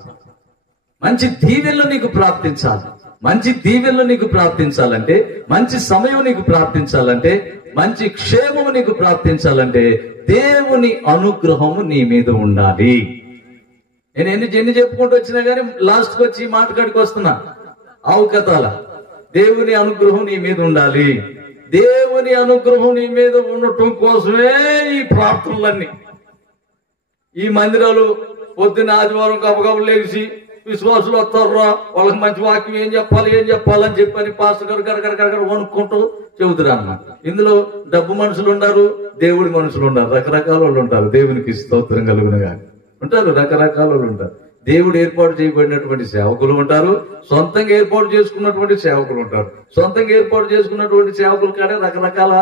మంచి దీవెనలు నీకు ప్రాప్తించాలి. మంచి దీవెనలు నీకు ప్రాప్తించాలంటే, మంచి సమయం నీకు ప్రాప్తించాలంటే, మంచి క్షేమము నీకు ప్రాప్తించాలంటే దేవుని అనుగ్రహము నీ మీద ఉండాలి. నేను ఎన్ని చెప్పుకుంటూ వచ్చినా కానీ లాస్ట్కి వచ్చి ఈ మాట కాడికి వస్తున్నా. ఆవు కథల దేవుని అనుగ్రహం నీ మీద ఉండాలి. దేవుని అనుగ్రహం నీ మీద ఉండటం కోసమే ఈ ప్రార్థనలన్నీ. ఈ మందిరాలు పొద్దున్న ఆదివారం కబగబలు లేచి విశ్వాసులు వస్తారా, వాళ్ళకి మంచి వాక్యం ఏం చెప్పాలని చెప్పని పాస్టర్ గారు గరగర వణుక్కుంటూ చెబుతారు అన్నమాట. ఇందులో డబ్బు మనుషులు ఉన్నారు, దేవుడి మనుషులు ఉన్నారు, రకరకాల వాళ్ళు ఉంటారు. దేవునికి స్తోత్రం కలుగునుగా. ఉంటారు రకరకాల వాళ్ళు ఉంటారు. దేవుడు ఏర్పాటు చేయబడినటువంటి సేవకులు ఉంటారు, సొంతంగా ఏర్పాటు చేసుకున్నటువంటి సేవకులు ఉంటారు. సొంతంగా ఏర్పాటు చేసుకున్నటువంటి సేవకుల కాడే రకరకాల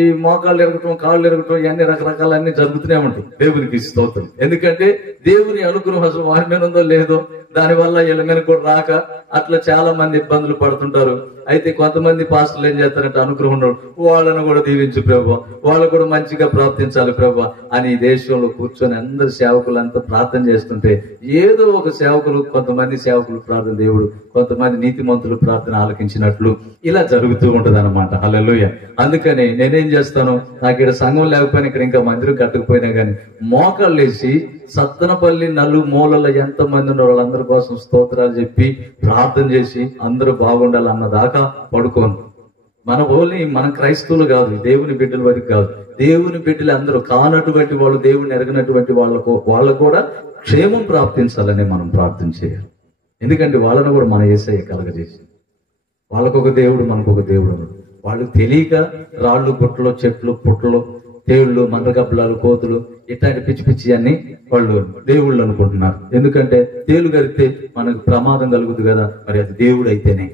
ఈ మోకాళ్ళు ఎరగటం, కాళ్ళు ఎరగటం, ఇవన్నీ రకరకాల అన్ని జరుగుతూనే ఉంటాయి. దేవునికి స్తోత్రం. ఎందుకంటే దేవుని అనుగ్రహం అసలు వారి మీద ఉందో లేదో, దానివల్ల వీళ్ళ మీద కూడా రాక అట్లా చాలా మంది ఇబ్బందులు పడుతుంటారు. అయితే కొంతమంది పాస్టర్లు ఏం చేస్తారంటే, అనుగ్రహం ఉన్నాడు వాళ్ళను కూడా దీవించు ప్రభు, వాళ్ళు కూడా మంచిగా ప్రార్థించాలి ప్రభు అని ఈ దేశంలో కూర్చొని అందరు సేవకులంతా ప్రార్థన చేస్తుంటే, ఏదో ఒక సేవకులు, కొంతమంది సేవకులు ప్రార్థన దేవుడు, కొంతమంది నీతిమంతులు ప్రార్థన ఆలకించినట్లు ఇలా జరుగుతూ ఉంటది అనమాట. హల్లెలూయా. అందుకని నేనేం చేస్తాను, నాకు ఇక్కడ సంఘం లేకపోయినా, ఇక్కడ ఇంకా మందిరం కట్టకపోయినా కానీ మోకాళ్ళు వేసి సత్తనపల్లి నలుమూలల ఎంత మంది ఉన్నారు వాళ్ళందరి కోసం స్తోత్రాలు చెప్పి ప్రార్థన చేసి అందరూ బాగుండాలి అన్నదాకా పడుకోను. మన క్రైస్తవులు కాదు, దేవుని బిడ్డల వరకు కాదు, దేవుని బిడ్డలు అందరూ కానటువంటి వాళ్ళు, దేవుని ఎరగనటువంటి వాళ్ళకు కూడా క్షేమం ప్రాప్తించాలని మనం ప్రార్థన చేయాలి. ఎందుకంటే వాళ్ళను కూడా మన యేసయ్య కలగజేసి, వాళ్ళకొక దేవుడు మనకొక దేవుడు. వాళ్ళు తెలియక రాళ్ళు గుట్టలు చెట్లు పుట్టలు తేళ్లు మందగబ్బలాలు కోతులు ఇట్లాంటి పిచ్చి పిచ్చి అన్ని వాళ్ళు దేవుళ్ళు అనుకుంటున్నారు. ఎందుకంటే తేలు గరిస్తే మనకు ప్రమాదం కలుగుతుంది కదా, మరి అది దేవుడు అయితేనే.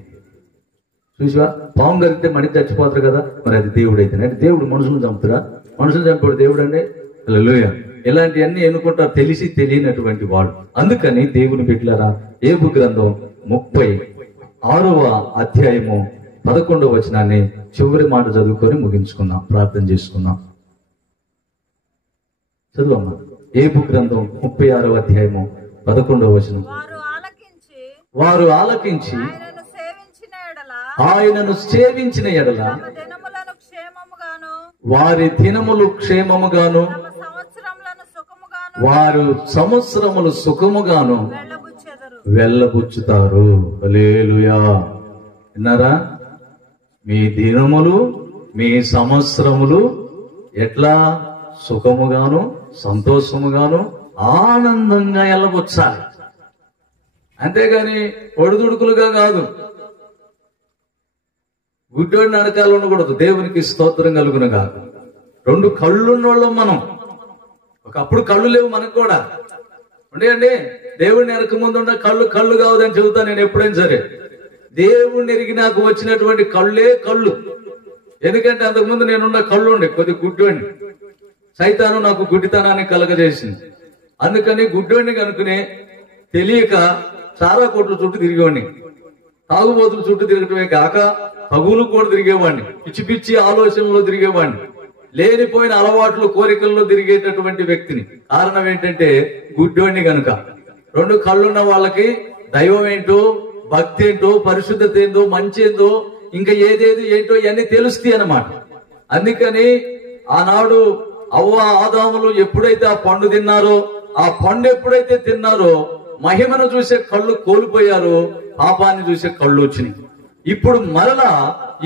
చూసివా, పాము గరిస్తే మనిషి చచ్చిపోతారు కదా, మరి అది దేవుడు అయితేనే. అంటే దేవుడు మనుషులను చంపుతారా? మనుషులు చంపాడు దేవుడు అండి. హల్లెలూయా. ఇలాంటివన్నీ ఎన్నుకుంటారు తెలిసి తెలియనటువంటి వాడు. అందుకని దేవుని బిడ్డలారా, యోబు గ్రంథం 36వ అధ్యాయము 11వ వచనాన్ని చివరి మాట చదువుకొని ముగించుకుందాం, ప్రార్థన చేసుకుందాం. చదువమ్మా. యోబు గ్రంథం 36వ అధ్యాయము 11వ వచనం. వారు ఆలకించి ఆయనను సేవించిన ఎడల వారి దినములు క్షేమముగాను వారు సంవత్సరములు సుఖముగాను వెళ్ళబుచ్చుతారు. హల్లెలూయా. విన్నారా? మీ దినములు మీ సంవత్సరములు ఎట్లా సుఖముగాను సంతోషముగాను ఆనందంగా వెళ్ళబుచ్చాలి. అంతేగాని ఒడిదుడుకులుగా కాదు. గుడ్డోడి నడకాలు ఉండకూడదు. దేవునికి స్తోత్రం కలుగును కాదు. 2 కళ్ళున్నోళ్ళం మనం. ఒకప్పుడు కళ్ళు లేవు మనకు కూడా. ఉండేయండి, దేవుడిని ఎరక ముందు ఉన్న కళ్ళు కావదని చెబుతాను నేను ఎప్పుడైనా సరే. దేవుణ్ణి ఎరిగి నాకు వచ్చినటువంటి కళ్ళే కళ్ళు. ఎందుకంటే అంతకుముందు నేనున్న కళ్ళు ఉండే కొద్ది గుడ్డోడిని. సైతాను నాకు గుడ్డితనాన్ని కలగజేసింది. అందుకని గుడ్డోడిని కనుక్కునే తెలియక చాలా కోట్ల చుట్టూ తిరిగేవాడిని. తాగుబోతుల చుట్టూ తిరగటమే కాక తగులు కూడా తిరిగేవాడిని. పిచ్చి పిచ్చి ఆలోచనలో తిరిగేవాడిని. లేనిపోయిన అలవాట్లు కోరికల్లో తిరిగేటటువంటి వ్యక్తిని. కారణం ఏంటంటే గుడ్డోడిని కనుక. 2 కళ్ళున్న వాళ్ళకి దైవం ఏంటో, భక్తి ఏంటో, పరిశుద్ధత ఏందో, మంచి ఏందో, ఇంకా ఏదేది ఏంటో ఇవన్నీ తెలుస్తాయి అన్నమాట. అందుకని ఆనాడు అవ్వ ఆదాములు ఎప్పుడైతే ఆ పండు తిన్నారో, ఆ పండు ఎప్పుడైతే తిన్నారో మహిమను చూసే కళ్ళు కోల్పోయారో, పాపాన్ని చూసే కళ్ళు వచ్చినాయి. ఇప్పుడు మరలా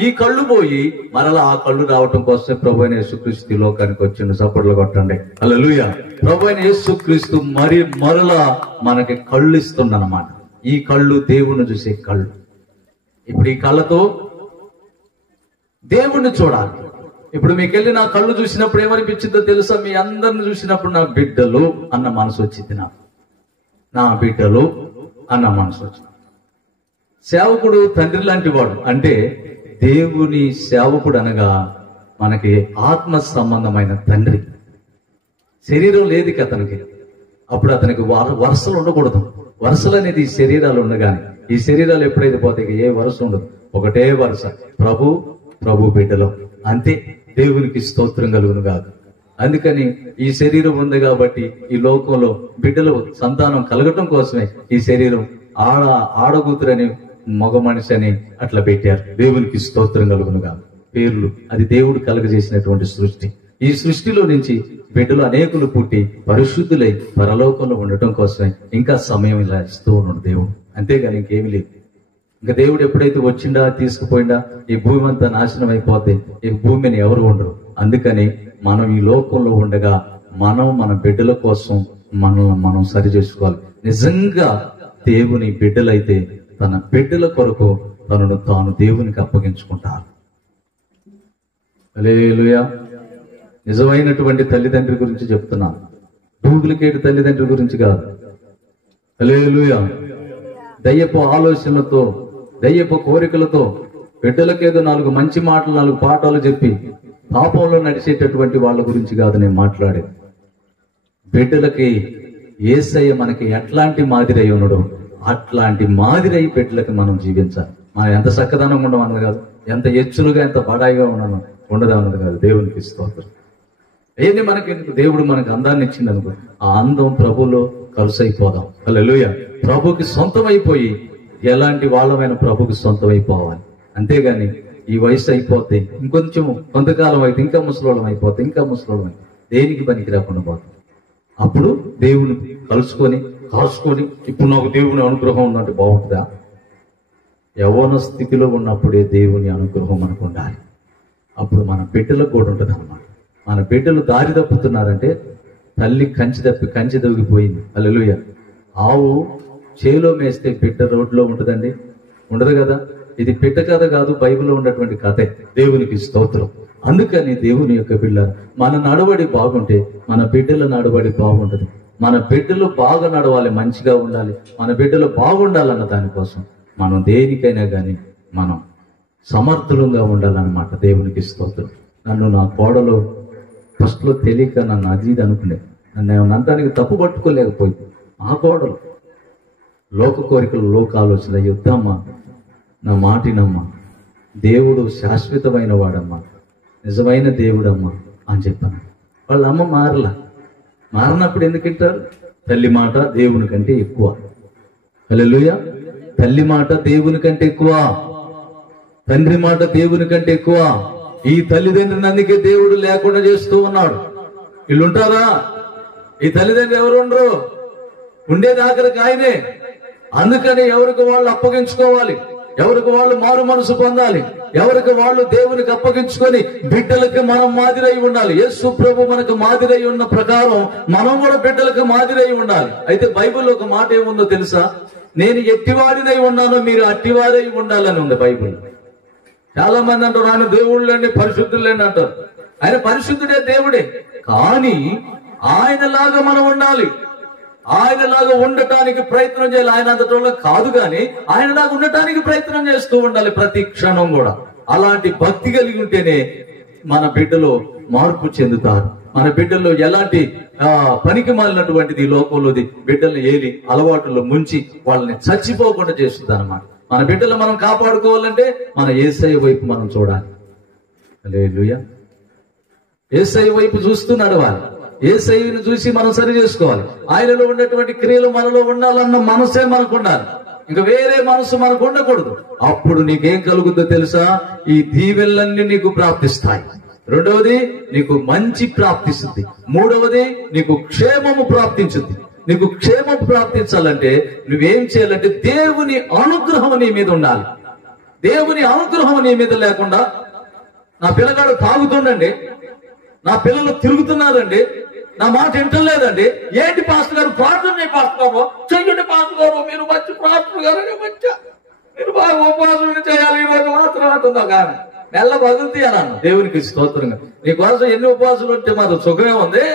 ఈ కళ్ళు పోయి మరలా ఆ కళ్ళు రావటం కోసం ప్రభువైన యేసుక్రీస్తు లోకానికి వచ్చిండు. చప్పట్లు కొట్టండి. హల్లెలూయా. ప్రభువైన యేసుక్రీస్తు మరలా మనకి కళ్ళు ఇస్తుందన్నమాట. ఈ కళ్ళు దేవుణ్ణి చూసే కళ్ళు. ఇప్పుడు ఈ కళ్ళతో దేవుణ్ణి చూడాలి. ఇప్పుడు మీకెళ్ళి నా కళ్ళు చూసినప్పుడు ఏమనిపించిందో తెలుసా? మీ అందరిని చూసినప్పుడు నా బిడ్డలు అన్న మనసు వచ్చింది. నా బిడ్డలు అన్న మనసు వచ్చింది. సేవకుడు తండ్రి లాంటి వాడు. అంటే దేవుని సేవకుడు అనగా మనకి ఆత్మ సంబంధమైన తండ్రి. శరీరం లేదు అతనికి. అప్పుడు అతనికి వరుసలు ఉండకూడదు. వరుసలు అనేది ఈ శరీరాలు ఉండగానే, ఈ శరీరాలు ఎప్పుడైతే పోతాయి ఏ వరుస ఉండదు. ఒకటే వరుస, ప్రభు బిడ్డలు. అంతే. దేవునికి స్తోత్రం కలుగును కాదు. అందుకని ఈ శరీరం ఉంది కాబట్టి ఈ లోకంలో బిడ్డలు సంతానం కలగటం కోసమే ఈ శరీరం ఆడగూతురని మగ మనిషి అని అట్లా పెట్టారు. దేవునికి స్తోత్రం కలుగును కాదు. పేర్లు అది దేవుడు కలగజేసినటువంటి సృష్టి. ఈ సృష్టిలో నుంచి బిడ్డలు అనేకులు పుట్టి పరిశుద్ధులై పరలోకంలో ఉండటం కోసమే ఇంకా సమయం ఇలా ఇస్తూ ఉన్నాడు దేవుడు. అంతేగాని ఇంకేమీ లేదు. ఇంకా దేవుడు ఎప్పుడైతే వచ్చిండా తీసుకుపోయిందా ఈ భూమి అంతా నాశనం అయిపోతే ఈ భూమిని ఎవరు ఉండరు. అందుకని మనం ఈ లోకంలో ఉండగా మన బిడ్డల కోసం మనం సరి చేసుకోవాలి. నిజంగా దేవుని బిడ్డలైతే తన బిడ్డల కొరకు తనను తాను దేవునికి అప్పగించుకుంటారు. హల్లెలూయా. నిజమైనటువంటి తల్లిదండ్రి గురించి చెప్తున్నాను, డూప్లికేట్ తల్లిదండ్రి గురించి కాదు. హల్లెలూయా. దయ్యపు ఆలోచనలతో, దయ్యపు కోరికలతో బిడ్డలకేదో 4 మంచి మాటలు 4 పాఠాలు చెప్పి పాపంలో నడిచేటటువంటి వాళ్ళ గురించి కాదు నేను మాట్లాడేది. బిడ్డలకి యేసయ్య మనకి ఎట్లాంటి మాదిరి అయి ఉన్నాడో అట్లాంటి మాదిరి అయి బిడ్డలకి మనం జీవించాలి. మనం ఎంత చక్కదనంగా ఉండడం అన్నది కాదు, ఎంత ఎచ్చులుగా ఎంత బడాయిగా ఉండదు అన్నది కాదు. దేవునికి స్తోత్రం. ఏంటి మనకి దేవుడు మనకు అందాన్ని ఇచ్చింది అనుకో, ఆ అందం ప్రభులో కలుసైపోదాం. హల్లెలూయా. ప్రభుకి సొంతం అయిపోయి ఎలాంటి వాళ్ళమైన ప్రభుకి సొంతం అయిపోవాలి. అంతేగాని ఈ వయసు అయిపోతే ఇంకొంచెం కొంతకాలం అయితే ఇంకా ముసలోళం అయిపోతే దేనికి పనికి రాకుండా పోతాం. అప్పుడు దేవుని కలుసుకొని కాల్చుకొని ఇప్పుడు నాకు దేవుని అనుగ్రహం ఉందంటే బాగుంటుందా? యవ్వన స్థితిలో ఉన్నప్పుడే దేవుని అనుగ్రహం మనకు ఉండాలి. అప్పుడు మన బిడ్డలకు కూడా ఉంటుంది అన్నమాట. మన బిడ్డలు దారి తప్పుతున్నారంటే తల్లి కంచి దొరికిపోయింది. హల్లెలూయా. ఆవు చేలో మేస్తే బిడ్డ రోడ్లో ఉంటుందండి? ఉండదు కదా. ఇది పిట్ట కథ కాదు, బైబిల్లో ఉన్నటువంటి కథే. దేవునికి స్తోత్రం. అందుకని దేవుని యొక్క బిడ్డ, మన నడవడి బాగుంటే మన బిడ్డల నడవడి బాగుంటది. మన బిడ్డలు బాగా నడవాలి, మంచిగా ఉండాలి, మన బిడ్డలు బాగుండాలన్న దానికోసం మనం దేనికైనా కానీ మనం సమర్థులంగా ఉండాలన్నమాట. దేవునికి స్తోత్రం. నన్ను నా కోడలు ఫస్ట్లో తెలియక నన్ను అది ఇది అనుకునే, నన్ను అంటానికి తప్పు పట్టుకోలేకపోయింది. ఆ కోడలు లోక కోరికలు, లోక ఆలోచన, యుద్ధమ్మా, నా మాటినమ్మా, దేవుడు శాశ్వతమైన వాడమ్మా, నిజమైన దేవుడమ్మా అని చెప్పాను. వాళ్ళ అమ్మ మారినప్పుడు ఎందుకు వింటారు? తల్లి మాట దేవుని కంటే ఎక్కువ. హల్లెలూయా. తల్లి మాట దేవుని కంటే ఎక్కువ, తండ్రి మాట దేవుని కంటే ఎక్కువ. ఈ తల్లిదండ్రుని అందుకే దేవుడు లేకుండా చేస్తూ ఉన్నాడు. వీళ్ళు ఉంటారా? ఈ తల్లిదండ్రులు ఎవరు ఉండరు, ఉండేది ఆఖరికి ఆయనే. అందుకని ఎవరికి వాళ్ళు అప్పగించుకోవాలి, ఎవరికి వాళ్ళు మారు మనసు పొందాలి, ఎవరికి వాళ్ళు దేవునికి అప్పగించుకొని బిడ్డలకి మనం మాదిరై ఉండాలి. యేసు ప్రభు మనకు మాదిరై ఉన్న ప్రకారం మనం కూడా బిడ్డలకు మాదిరై ఉండాలి. అయితే బైబిల్లో ఒక మాట ఏముందో తెలుసా? నేను ఎట్టివాడినై ఉన్నానో మీరు అట్టివారై ఉండాలని ఉంది బైబిల్. చాలా మంది అంటారు ఆయన దేవుళ్ళండి, పరిశుద్ధులేండి అంటారు. ఆయన పరిశుద్ధుడే, దేవుడే. కానీ ఆయనలాగా మనం ఉండాలి, ఆయనలాగా ఉండటానికి ప్రయత్నం చేయాలి. ఆయన అంతటోళ్ళ కాదు కానీ ఆయనలాగా ఉండటానికి ప్రయత్నం చేస్తూ ఉండాలి ప్రతి క్షణం కూడా. అలాంటి భక్తి కలిగి ఉంటేనే మన బిడ్డలో మార్పు చెందుతారు. మన బిడ్డల్లో ఎలాంటి పనికి మాలినటువంటిది ఈ లోకంలోది బిడ్డల్ని ఏలి అలవాటులో ముంచి వాళ్ళని చచ్చిపోకుండా చేస్తుంది అన్నమాట. మన బిడ్డలు మనం కాపాడుకోవాలంటే మన యేసయ్య వైపు మనం చూడాలి. హల్లెలూయా. యేసయ్య వైపు చూస్తూ నడవాలి. యేసయ్యను చూసి మనం సరి చేసుకోవాలి. ఆయనలో ఉన్నటువంటి క్రియలు మనలో ఉండాలన్న మనసే మనకు ఉండాలి. ఇంకా వేరే మనసు మనకు ఉండకూడదు. అప్పుడు నీకేం కలుగుద్దో తెలుసా? ఈ దీవెనలన్నీ నీకు ప్రాప్తిస్తాయి. రెండవది, నీకు మంచి ప్రాప్తిస్తుంది. మూడవది, నీకు క్షేమము ప్రాప్తించుద్ది. నీకు క్షేమం ప్రాప్తించాలంటే నువ్వేం చేయాలంటే దేవుని అనుగ్రహం నీ మీద ఉండాలి. దేవుని అనుగ్రహం నీ మీద లేకుండా, నా పిల్లగాడు తాగుతుండండి, నా పిల్లలు తిరుగుతున్నారండి, నా మాట వింటలేదండి, ఏంటి పాస్టర్ గారు ప్రార్థన పాస్టర్ గారు చెయ్యండి, పాస్టర్ గారు మీరు మంచి ప్రార్థన గారు, మీరు బాగా ఉపవాసం చేయాలి ఈరోజు మాత్రం అంటుందా కానీ మెల్ల పగులుతీ అన్నాను. దేవునికి స్తోత్రంగా. నీకోసం ఎన్ని ఉపవాసాలు ఉంటే మాత్రం సుఖమే ఉంది.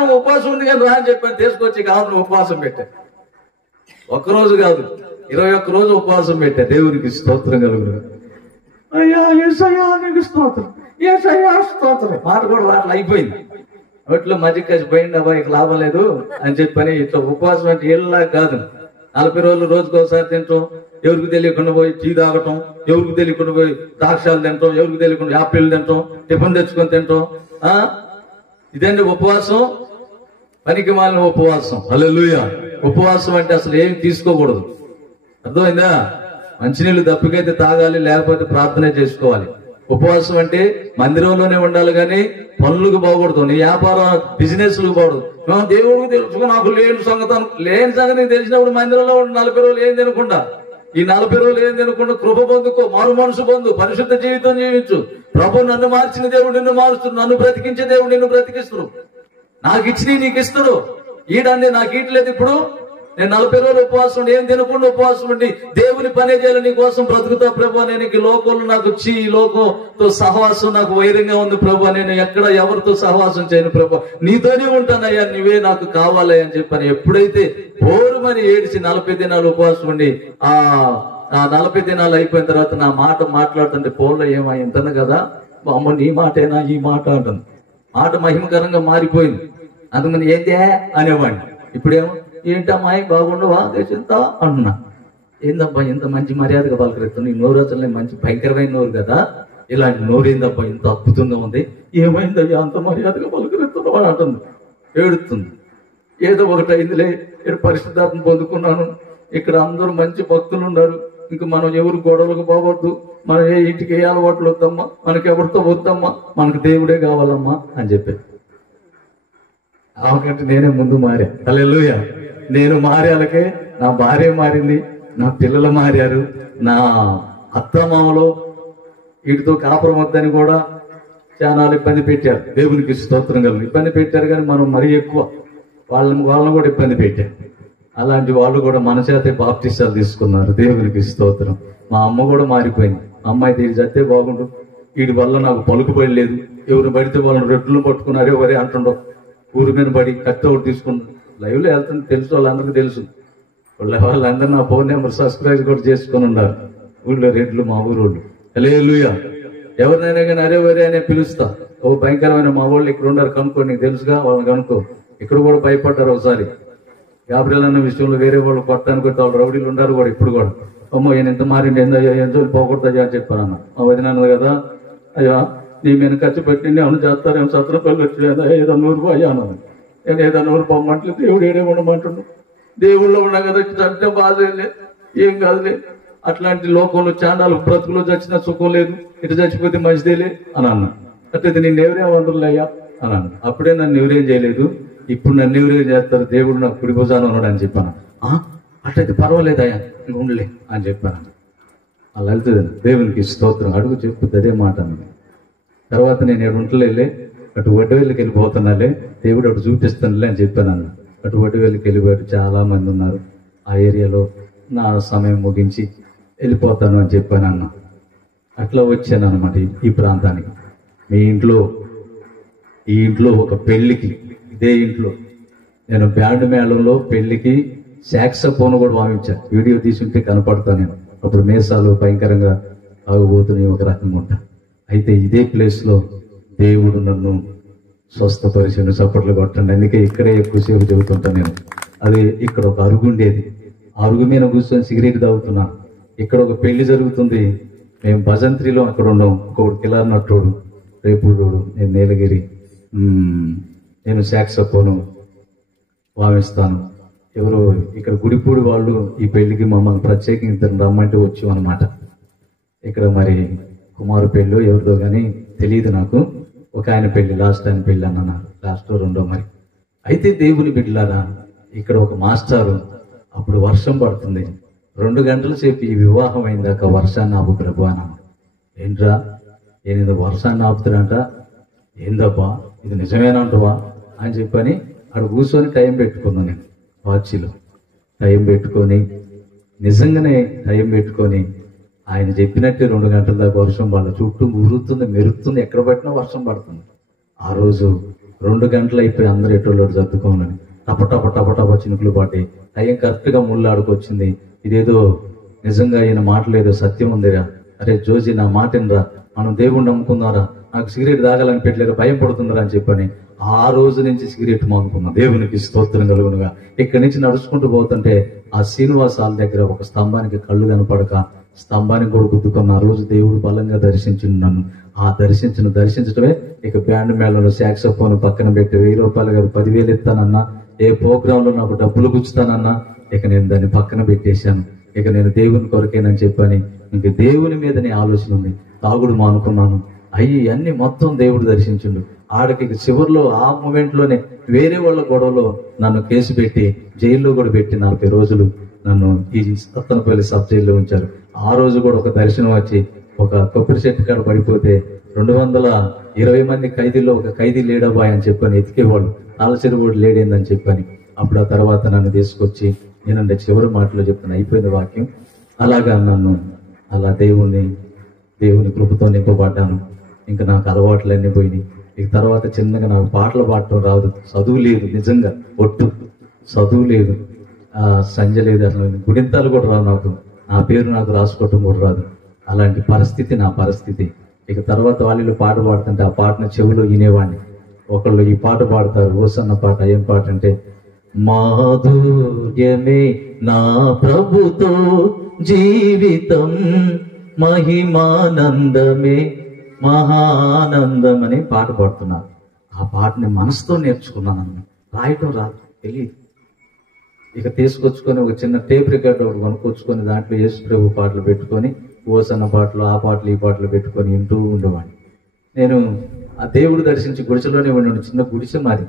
నువ్వు ఉపవాసం ఉంది కానీ రా అని చెప్పాను, తీసుకొచ్చి కావాలి ఉపవాసం పెట్టా. ఒక్కరోజు కాదు, 21 రోజు ఉపవాసం పెట్టా. దేవునికి స్తోత్రం కలుగును. అయ్యా యేసయ్యా నీకు స్తోత్రం, యేసయ్యా స్తోత్రం. మాట కూడా రాట్లు అయిపోయింది. వాటిలో మధ్య కలిసి పోయింది, అబ్బాయి లాభం లేదు అని చెప్పని ఇట్లా ఉపవాసం అంటే ఏళ్ళలా కాదు. 40 రోజులు రోజుకు ఒకసారి తింటాం, ఎవరికి తెలియకుండా పోయి టీ తాగటం, ఎవరికి తెలియకుండా పోయి ద్రాక్షాలు తింటాం, ఎవరికి తెలియకుండా యాపిల్ తింటాం, టిఫిన్ తెచ్చుకొని తింటాం. ఇదండి ఉపవాసం, పనికి మాలిన ఉపవాసం. హల్లెలూయా. ఉపవాసం అంటే అసలు ఏమి తీసుకోకూడదు. అర్థమైందా? మంచినీళ్ళు దప్పికైతే తాగాలి, లేకపోతే ప్రార్థనే చేసుకోవాలి. ఉపవాసం అంటే మందిరంలోనే ఉండాలి కానీ పనులకు బాగూడదు, నీ వ్యాపారం బిజినెస్లకు బాగూడదు. దేవుడికి తెలుసుకో, నాకు లేని సంగతి తెలిసినప్పుడు మందిరంలో 40 రోజులు ఏం తినకుండా, ఈ 40 రోజులు ఏం తినకుండా కృప పొందుకో, మారు మనసు పొందు, పరిశుద్ధ జీవితం జీవించు. ప్రభు నన్ను మార్చిన దేవుడు నిన్ను మారుస్తున్నాడు, నన్ను బ్రతికించే దేవుడు నిన్ను బ్రతికిస్తుడు. నాకు ఇచ్చి నీకు ఇస్తుడు. ఈడండి నాకు ఇట్లేదు. ఇప్పుడు నేను 40 రోజులు ఉపవాసం ఉండి, ఏం తినకుండా ఉపవాసం ఉండి దేవుని పనే చేయాలి, నీ కోసం బ్రతుకుతా ప్రభు. నేను ఈ లోకంలో నాకు వచ్చి ఈ లోకంతో సహవాసం నాకు వైరంగా ఉంది ప్రభు. నేను ఎక్కడ ఎవరితో సహవాసం చేయను ప్రభు, నీతోనే ఉంటానయ్యా, నువ్వే నాకు కావాలి అని చెప్పని ఎప్పుడైతే బోరుమని ఏడిచి 40 దినాలు ఉపవాసం ఉండి ఆ 40 దినాలు అయిపోయిన తర్వాత నా మాట మాట్లాడుతుంటే ఫోన్లో ఏమైందను కదా, అమ్మ నీ మాటేనా ఈ మాట అంటుంది. మాట మహిమకరంగా మారిపోయింది. అందుకని ఏందే అనేవాడిని. ఇప్పుడేమో ఏంటమ్మాయి బాగుండవా దేశంతా అంటున్నా. ఏందబ్బా ఇంత మంచి మర్యాదగా పలకరిస్తుంది, ఈ నోరు అసలు మంచి భయంకరమైన నోరు కదా, ఇలాంటి నోరు ఏందబ్బా ఇంత అద్భుతంగా ఉంది, ఏమైందయ్యా అంత మర్యాదగా పలకరిస్తున్నావా అంటుంది. ఏడుతుంది. ఏదో ఒకటి అయిందిలే, ఇక్కడ పరిశుద్ధాత్మ పొందుకున్నాను, ఇక్కడ అందరూ మంచి భక్తులు ఉన్నారు, ఇంక మనం ఎవరు గొడవలకు పోవద్దు, మనం ఏ ఇంటికి ఏ అలవాట్లు వద్దమ్మా, మనకి ఎవరితో వద్దమ్మా, మనకు దేవుడే కావాలమ్మా అని చెప్పి. ఆమెకంటే నేనే ముందు మారా. హల్లెలూయా. నేను మారాలకే నా భార్య మారింది, నా పిల్లలు మారారు, నా అత్తమామలో వీటితో కాపురం వద్దని కూడా చాలా ఇబ్బంది పెట్టారు. దేవునికి స్తోత్రం కలుగు. ఇబ్బంది పెట్టారు కానీ మనం మరీ ఎక్కువ వాళ్ళని కూడా ఇబ్బంది పెట్టారు. అలాంటి వాళ్ళు కూడా మన చేతే బాప్టిస్టాలు తీసుకున్నారు. దేవునికి స్తోత్రం. మా అమ్మ కూడా మారిపోయింది. అమ్మాయి తీరి చస్తే బాగుండు, వీడి వల్ల నాకు పలుకుబడి లేదు, ఎవరు పడితే వాళ్ళని రెడ్లు పట్టుకున్నారు ఎవరే అంటుండవు, ఊరి మీద పడి కత్తి ఒకటి తీసుకున్నారు. లైవ్లో వెళ్తుంది, తెలుసు, వాళ్ళందరికీ తెలుసు. వాళ్ళందరూ నా ఫోన్ నెంబర్ సబ్స్క్రైబ్ కూడా చేసుకొని ఉన్నారు. ఊళ్ళో రెడ్లు మా ఊరోళ్ళు. హల్లెలూయా. ఎవరినైనా కానీ అరే వరే అనే పిలుస్తా. ఓ భయంకరమైన మా వాళ్ళు ఇక్కడ ఉన్నారు కనుక్కో, నీకు తెలుసుగా, వాళ్ళని కనుక్కో. ఇక్కడ కూడా భయపడ్డారు ఒకసారి. గాబ్రియల్ అన్న విషయంలో వేరే వాళ్ళు కొట్టడానికి వాళ్ళు రౌడీలు ఉన్నారు కూడా ఇప్పుడు కూడా. అమ్మో ఈయన ఎంత మారింది, ఎంత పోకూడదయ్యా అని చెప్పాను అన్న. మా వదిన అన్నది కదా, అయ్యా నీ మీద ఖర్చు పెట్టి అవును చేస్తారేమో, సత్రపల్లి వచ్చి ఏదో 100 అయ్యా అన్నది. నేను ఏదో 100 పొమ్మంటలేదు, దేవుడు ఏడే ఉండమంటున్నాడు. దేవుళ్ళు ఉన్నా కదా అంటే బాధలే, ఏం కాదులే. అట్లాంటి లోకంలో చాండాలు బ్రతుకులో చచ్చిన సుఖం లేదు, ఇటు చచ్చిపోతే మంచిదేలే అని అన్నా. అట్లయితే నేను ఎవరేమంటున్నా అయ్యా అని అన్న. అప్పుడే నన్ను ఎవరేం చేయలేదు, ఇప్పుడు నన్ను ఎవరేం చేస్తారు, దేవుడు నాకు కుడి భుజాన ఉన్నాడు అని చెప్పాను. అట్లయితే పర్వాలేదయ్యా, ఇంక ఉండలే అని చెప్పాను. అలా వెళ్తుంది. దేవునికి స్తోత్రం. అడుగు చెప్పుద్ది అదే మాట అన్నది. తర్వాత నేను ఏడు ఉంటలేలే, అటు వడ్డవేళ్ళకి వెళ్ళిపోతున్నాలే, దేవుడు అటు చూపిస్తానులే అని చెప్పాను అన్న. అటు వడ్డవేళ్ళకి వెళ్ళిపోయాడు. చాలా మంది ఉన్నారు ఆ ఏరియాలో. నా సమయం ముగించి వెళ్ళిపోతాను అని చెప్పాను అన్న. అట్లా వచ్చాను అనమాట ఈ ప్రాంతానికి. మీ ఇంట్లో, ఈ ఇంట్లో ఒక పెళ్లికి, ఇదే ఇంట్లో నేను బ్యాండ్ మేళంలో పెళ్లికి సాక్సోఫోన్ కూడా వాయించాను. వీడియో తీసుంటే కనపడతాను నేను. అప్పుడు మేసాలు భయంకరంగా ఆగిపోతున్నాయి, ఒక రకంగా ఉంటా. అయితే ఇదే ప్లేస్లో దేవుడు నన్ను స్వస్థపరిచాడు. చప్పట్లు కొట్టండి. అందుకే ఇక్కడే ఎక్కువసేపు చెబుతుంటాను నేను. అది ఇక్కడ ఒక అరుగు ఉండేది. అరుగు మీద కూర్చొని సిగరెట్ తాగుతున్నాను. ఇక్కడ ఒక పెళ్లి జరుగుతుంది. మేము భజంత్రిలో అక్కడ ఉన్నాం. ఇంకొకటి కిలార్నట్టోడు, రేపుడోడు, నేను నీలగిరి. నేను సాక్సోఫోను వాయిస్తాను. ఎవరో ఇక్కడ గుడిపూడి వాళ్ళు ఈ పెళ్లికి మమ్మల్ని ప్రత్యేకంగా ఇద్దరు రమ్మంటే వచ్చాం అనమాట. ఇక్కడ మరి కుమారు పెళ్ళి ఎవరిదో కానీ తెలియదు నాకు. ఒక ఆయన పెళ్లి, లాస్ట్ ఆయన పెళ్లి అన్నారు, లాస్ట్ రెండో మరి. అయితే దేవుని బిడ్డలారా, ఇక్కడ ఒక మాస్టారు, అప్పుడు వర్షం పడుతుంది. 2 గంటల సేపు ఈ వివాహం అయిందాక వర్షాన్ని ఆపు ప్రభు అన్నాను. ఏంట్రా ఏదో వర్షాన్ని ఆపుతాడంట, ఏందబ్బా ఇది నిజమేనంటవా అని చెప్పని అక్కడ కూర్చొని టైం పెట్టుకున్నాను. నేను వాచిలో టైం పెట్టుకొని, నిజంగానే టైం పెట్టుకొని, ఆయన చెప్పినట్టే 2 గంటల దాకా వర్షం వాళ్ళ చుట్టూ ఉరుతుంది, మెరుస్తుంది, ఎక్కడ పట్టినా వర్షం పడుతుంది. ఆ రోజు 2 గంటలు అయిపోయి అందరూ ఎటోళ్ళు సర్దుకోనని టప టప చినుకులు పడ్డాయి. టైం కరెక్ట్గా ముళ్ళాడుకొచ్చింది. ఇదేదో నిజంగా ఈయన మాటలు ఏదో సత్యం ఉందిరా, అరే జోజీ నా మాటనరా, మనం దేవుణ్ణి నమ్ముకున్నారా, నాకు సిగరెట్ తాగాలని పెట్టలేరు, భయం పడుతుందిరా అని చెప్పని ఆ రోజు నుంచి సిగరెట్ మానుకున్నాం. దేవునికి స్తోత్రం కలుగునుగా. ఇక్కడి నుంచి నడుచుకుంటూ పోతుంటే ఆ శ్రీనివాసాల దగ్గర ఒక స్తంభానికి కళ్ళు కనపడక స్తంభానికి కూడా గుద్దుకున్న. ఆ రోజు దేవుడు బలంగా దర్శించిండు నన్ను. ఆ దర్శించడమే ఇక బ్యాండ్ మేళంలో సాక్సోఫోన్ పక్కన పెట్టి 1000 రూపాయలు కాదు 10,000 ఇస్తానన్నా, ఏ ప్రోగ్రాంలో నాకు డబ్బులు గుచ్చుతానన్నా, ఇక నేను దాన్ని పక్కన పెట్టేశాను. ఇక నేను దేవుని కొరకేనని చెప్పని ఇంక దేవుని మీదనే ఆలోచన ఉంది. తాగుడు మానుకున్నాను. అన్ని మొత్తం దేవుడు దర్శించిండు. ఆడికి చివరిలో ఆ మూమెంట్లోనే వేరే వాళ్ళ గొడవలో నన్ను కేసు పెట్టి జైల్లో కూడా పెట్టి 40 రోజులు నన్ను ఈ సత్తనపల్లి సబ్ జైల్లో ఉంచారు. ఆ రోజు కూడా ఒక దర్శనం వచ్చి ఒక కొబ్బరి చెట్టు కాడ పడిపోతే 220 మంది ఖైదీల్లో ఒక ఖైదీ లేడబాయ్ అని చెప్పని ఎతికేవాళ్ళు, ఆలచరి కూడా లేడేందని చెప్పని. అప్పుడు ఆ తర్వాత నన్ను తీసుకొచ్చి, నేనంటే చివరి మాటలో చెప్తాను, అయిపోయింది వాక్యం. అలాగా నన్ను అలా దేవుని కృపతో నింపబడ్డాను. ఇంకా నాకు అలవాట్లన్నీ పోయినాయి. ఇక తర్వాత చిన్నగా నాకు పాటలు పాడటం రాదు, చదువు లేదు, నిజంగా ఒట్టు చదువు లేదు, సంజ లేదు, అసలు గుడింతాలు కూడా రాదు నాకు, నా పేరు నాకు రాసుకోవటం కూడా రాదు. అలాంటి పరిస్థితి నా పరిస్థితి. ఇక తర్వాత వాళ్ళు పాట పాడుతుంటే ఆ పాటను చెవులో వినేవాడిని. ఒకళ్ళు ఈ పాట పాడతారు, ఓసన్న పాట. ఏం పాట అంటే, మాధుర్యమే నా ప్రభుతో జీవితం, మహిమానందమే మహానందం అని పాట పాడుతున్నారు. ఆ పాటని మనసుతో నేర్చుకున్నాను. రాయటం రాదు, తెలియదు. ఇక తీసుకొచ్చుకొని ఒక చిన్న టేప్ రికార్డు ఒకటి కొనుక్కొచ్చుకొని దాంట్లో యేసు ప్రభు పాటలు పెట్టుకొని, ఓసన్న పాటలు, ఆ పాటలు, ఈ పాటలు పెట్టుకొని వింటూ ఉండేవాడిని. నేను ఆ దేవుడు దర్శించి గుడిసెలోనే ఉండి, చిన్న గుడిసె మాది.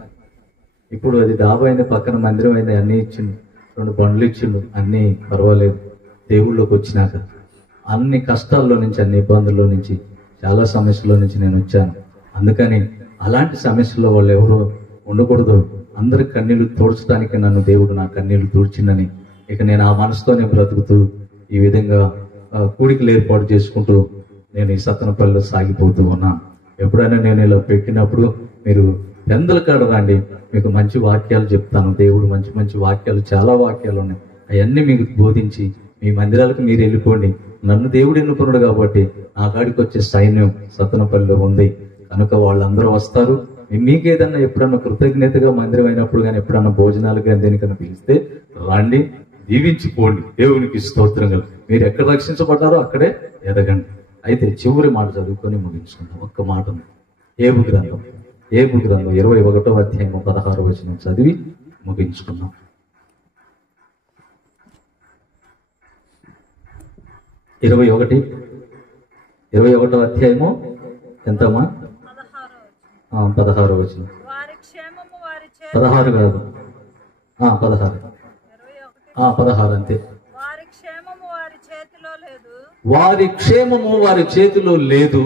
ఇప్పుడు అది డాబా అయింది, పక్కన మందిరం అయింది, అన్నీ ఇచ్చిండు, 2 బండ్లు ఇచ్చిండు, అన్నీ పర్వాలేదు. దేవుళ్ళలోకి వచ్చినాక అన్ని కష్టాల్లో నుంచి, అన్ని ఇబ్బందుల్లో నుంచి, చాలా సమస్యల్లో నుంచి నేను వచ్చాను. అందుకని అలాంటి సమస్యల్లో వాళ్ళు ఎవరు ఉండకూడదు, అందరి కన్నీళ్లు తోడ్చడానికి నన్ను దేవుడు నా కన్నీళ్లు తూడ్చిందని ఇక నేను ఆ మనసుతోనే బ్రతుకుతూ ఈ విధంగా కూడికలు ఏర్పాటు చేసుకుంటూ నేను ఈ సత్తనపల్లిలో సాగిపోతూ ఉన్నాను. ఎప్పుడైనా నేను ఇలా పెట్టినప్పుడు మీరు పెందల కాడ రండి, మీకు మంచి వాక్యాలు చెప్తాను. దేవుడు మంచి మంచి వాక్యాలు, చాలా వాక్యాలు ఉన్నాయి, అవన్నీ మీకు బోధించి మీ మందిరాలకు మీరు వెళ్ళిపోండి. నన్ను దేవుడు ఎన్నుకున్నాడు కాబట్టి నా కాడికి వచ్చే సైన్యం సత్తనపల్లిలో ఉంది కనుక వాళ్ళందరూ వస్తారు. మీకేదన్నా ఎప్పుడన్నా కృతజ్ఞతగా మందిరం అయినప్పుడు కానీ ఎప్పుడన్నా భోజనాలు కానీ దేనికన్నా పిలిస్తే రండి, దీవించిపోండి. దేవునికి స్తోత్రంగా. మీరు ఎక్కడ రక్షించబడ్డారో అక్కడే ఎదగండి. అయితే చివరి మాట చదువుకొని ముగించుకుందాం. ఒక్క మాట ఉంది. ఏబు గ్రంథం 21వ అధ్యాయం 16వ వచనం చదివి ముగించుకుందాం. 21వ అధ్యాయము ఎంతమ్మా? 16వ వచనం. 16 కాదు, 16 అంతే. వారి క్షేమము వారి చేతిలో లేదు,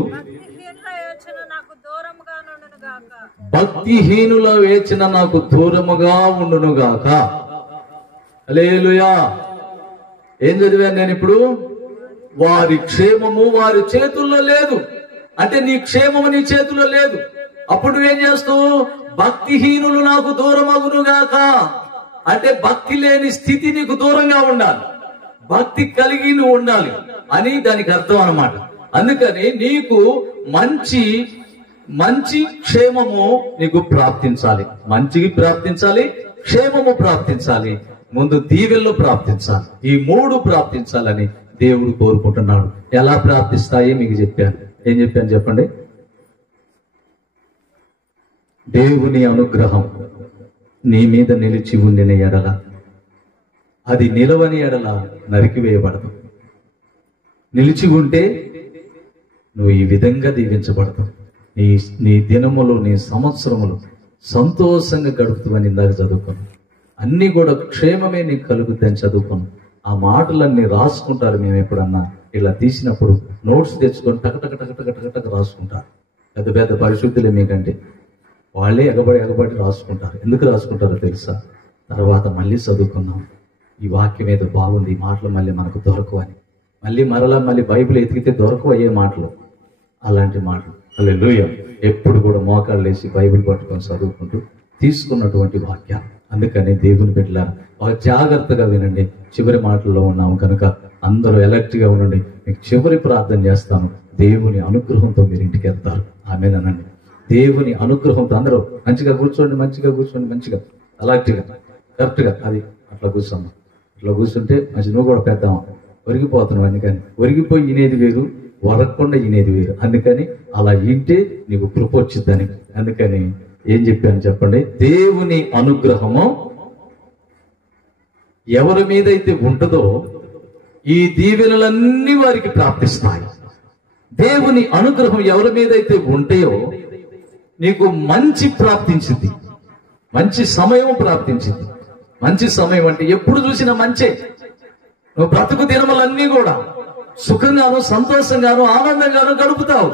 భక్తిహీనుల వేచన నాకు దూరముగా ఉండునుగాక. హల్లెలూయా. ఏం చదివాను నేను ఇప్పుడు? వారి క్షేమము వారి చేతుల్లో లేదు. అంటే నీ క్షేమము నీ చేతిలో లేదు. అప్పుడు నువ్వేం చేస్తావు? భక్తిహీనులు నాకు దూరమగునుగాక. అంటే భక్తి లేని స్థితి నీకు దూరంగా ఉండాలి, భక్తి కలిగి నువ్వు ఉండాలి అని దానికి అర్థం అన్నమాట. అందుకని నీకు మంచి క్షేమము నీకు ప్రాప్తించాలి, మంచికి ప్రాప్తించాలి, క్షేమము ప్రాప్తించాలి, ముందు దీవెనలు ప్రాప్తించాలి. ఈ 3 ప్రాప్తించాలని దేవుడు కోరుకుంటున్నాడు. ఎలా ప్రాప్తిస్తాయో మీకు చెప్పాను. ఏం చెప్పాను చెప్పండి? దేవుని అనుగ్రహం నీ మీద నిలిచి ఉండిన ఎడల, అది నిలవని ఎడల నరికివేయబడదు. నిలిచి ఉంటే నువ్వు ఈ విధంగా దీవించబడతావు. నీ దినములు, నీ సంవత్సరములు సంతోషంగా గడుపుతావని ఇందాక చదువుకున్నాను. అన్ని కూడా క్షేమమే నీకు కలుగుతాయని చదువుకున్నాను. ఆ మాటలన్నీ రాసుకుంటారు. మేము ఎప్పుడన్నా ఇలా తీసినప్పుడు నోట్స్ తెచ్చుకొని టక రాసుకుంటారు. పెద్ద పెద్ద పరిశుద్ధులే మీకంటే వాళ్ళే ఎగబడి రాసుకుంటారు. ఎందుకు రాసుకుంటారో తెలుసా? తర్వాత మళ్ళీ చదువుకున్నాం, ఈ వాక్యం ఏదో బాగుంది, ఈ మాటలు మళ్ళీ మనకు దొరకవు అని మళ్ళీ బైబిల్ ఎతికితే దొరకవు అయ్యే మాటలు, అలాంటి మాటలు. హల్లెలూయా. ఎప్పుడు కూడా మోకాళ్ళు వేసి బైబిల్ పట్టుకొని చదువుకుంటూ తీసుకున్నటువంటి వాక్యాలు. అందుకని దేవుని బిడ్డలారా బాగా జాగ్రత్తగా వినండి. చివరి మాటల్లో ఉన్నాము కనుక అందరూ ఎలర్ట్గా ఉండండి. మీకు చివరి ప్రార్థన చేస్తాను. దేవుని అనుగ్రహంతో మీరు ఇంటికి వెళ్తారు. ఆమేనండి. దేవుని అనుగ్రహంతో అందరూ మంచిగా కూర్చోండి, మంచిగా అలర్ట్గా కరెక్ట్గా అది అట్లా కూర్చోమ్మా. అట్లా కూర్చుంటే మంచి నువ్వు కూడా పెద్దామా. ఒరిగిపోతున్నావు. అందుకని ఒరిగిపోయి ఈనేది వేరు, వరకుండా ఈనేది వేరు. అందుకని అలా ఇంటే నీకు కృప వచ్చిద్దని. అందుకని ఏం చెప్పాను చెప్పండి? దేవుని అనుగ్రహము ఎవరి మీదైతే ఉంటుందో ఈ దీవెనలన్నీ వారికి ప్రాప్తిస్తాయి. దేవుని అనుగ్రహం ఎవరి మీదైతే ఉంటాయో నీకు మంచి ప్రాప్తించింది, మంచి సమయం ప్రాప్తించింది. మంచి సమయం అంటే ఎప్పుడు చూసినా మంచే. నువ్వు బ్రతుకు దినములన్నీ కూడా సుఖంగాను, సంతోషంగాను, ఆనందంగాను గడుపుతావు.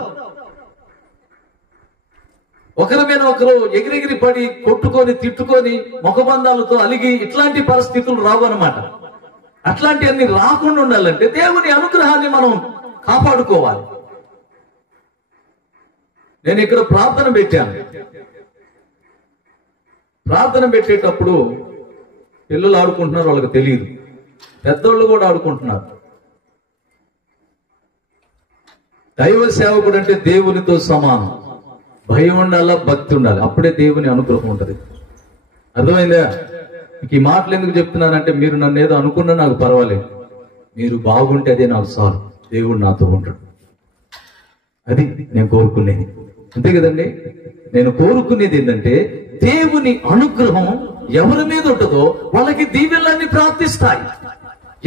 ఒకరి మీద ఒకరు ఎగిరెగిరి పడి కొట్టుకొని తిట్టుకొని ముఖబంధాలతో అలిగి ఇట్లాంటి పరిస్థితులు రావు అన్నమాట. అట్లాంటివన్నీ రాకుండా ఉండాలంటే దేవుని అనుగ్రహాన్ని మనం కాపాడుకోవాలి. నేను ఇక్కడ ప్రార్థన పెట్టాను. ప్రార్థన పెట్టేటప్పుడు పిల్లలు ఆడుకుంటున్నారు, వాళ్ళకి తెలియదు. పెద్దోళ్ళు కూడా ఆడుకుంటున్నారు. దైవ సేవకుడు అంటే దేవునితో సమానం. భయం ఉండాలా, భక్తి ఉండాలి. అప్పుడే దేవుని అనుగ్రహం ఉంటుంది. అర్థమైందా? ఈ మాటలు ఎందుకు చెప్తున్నానంటే మీరు నన్ను ఏదో అనుకున్నా నాకు పర్వాలేదు, మీరు బాగుంటే అదే నాకు చాలు. దేవుడు నాతో ఉంటాడు. అది నేను కోరుకునేది. అంతే కదండి. నేను కోరుకునేది ఏంటంటే దేవుని అనుగ్రహం ఎవరి మీద ఉంటుందో వాళ్ళకి దీవెనలన్నీ ప్రాప్తిస్తాయి.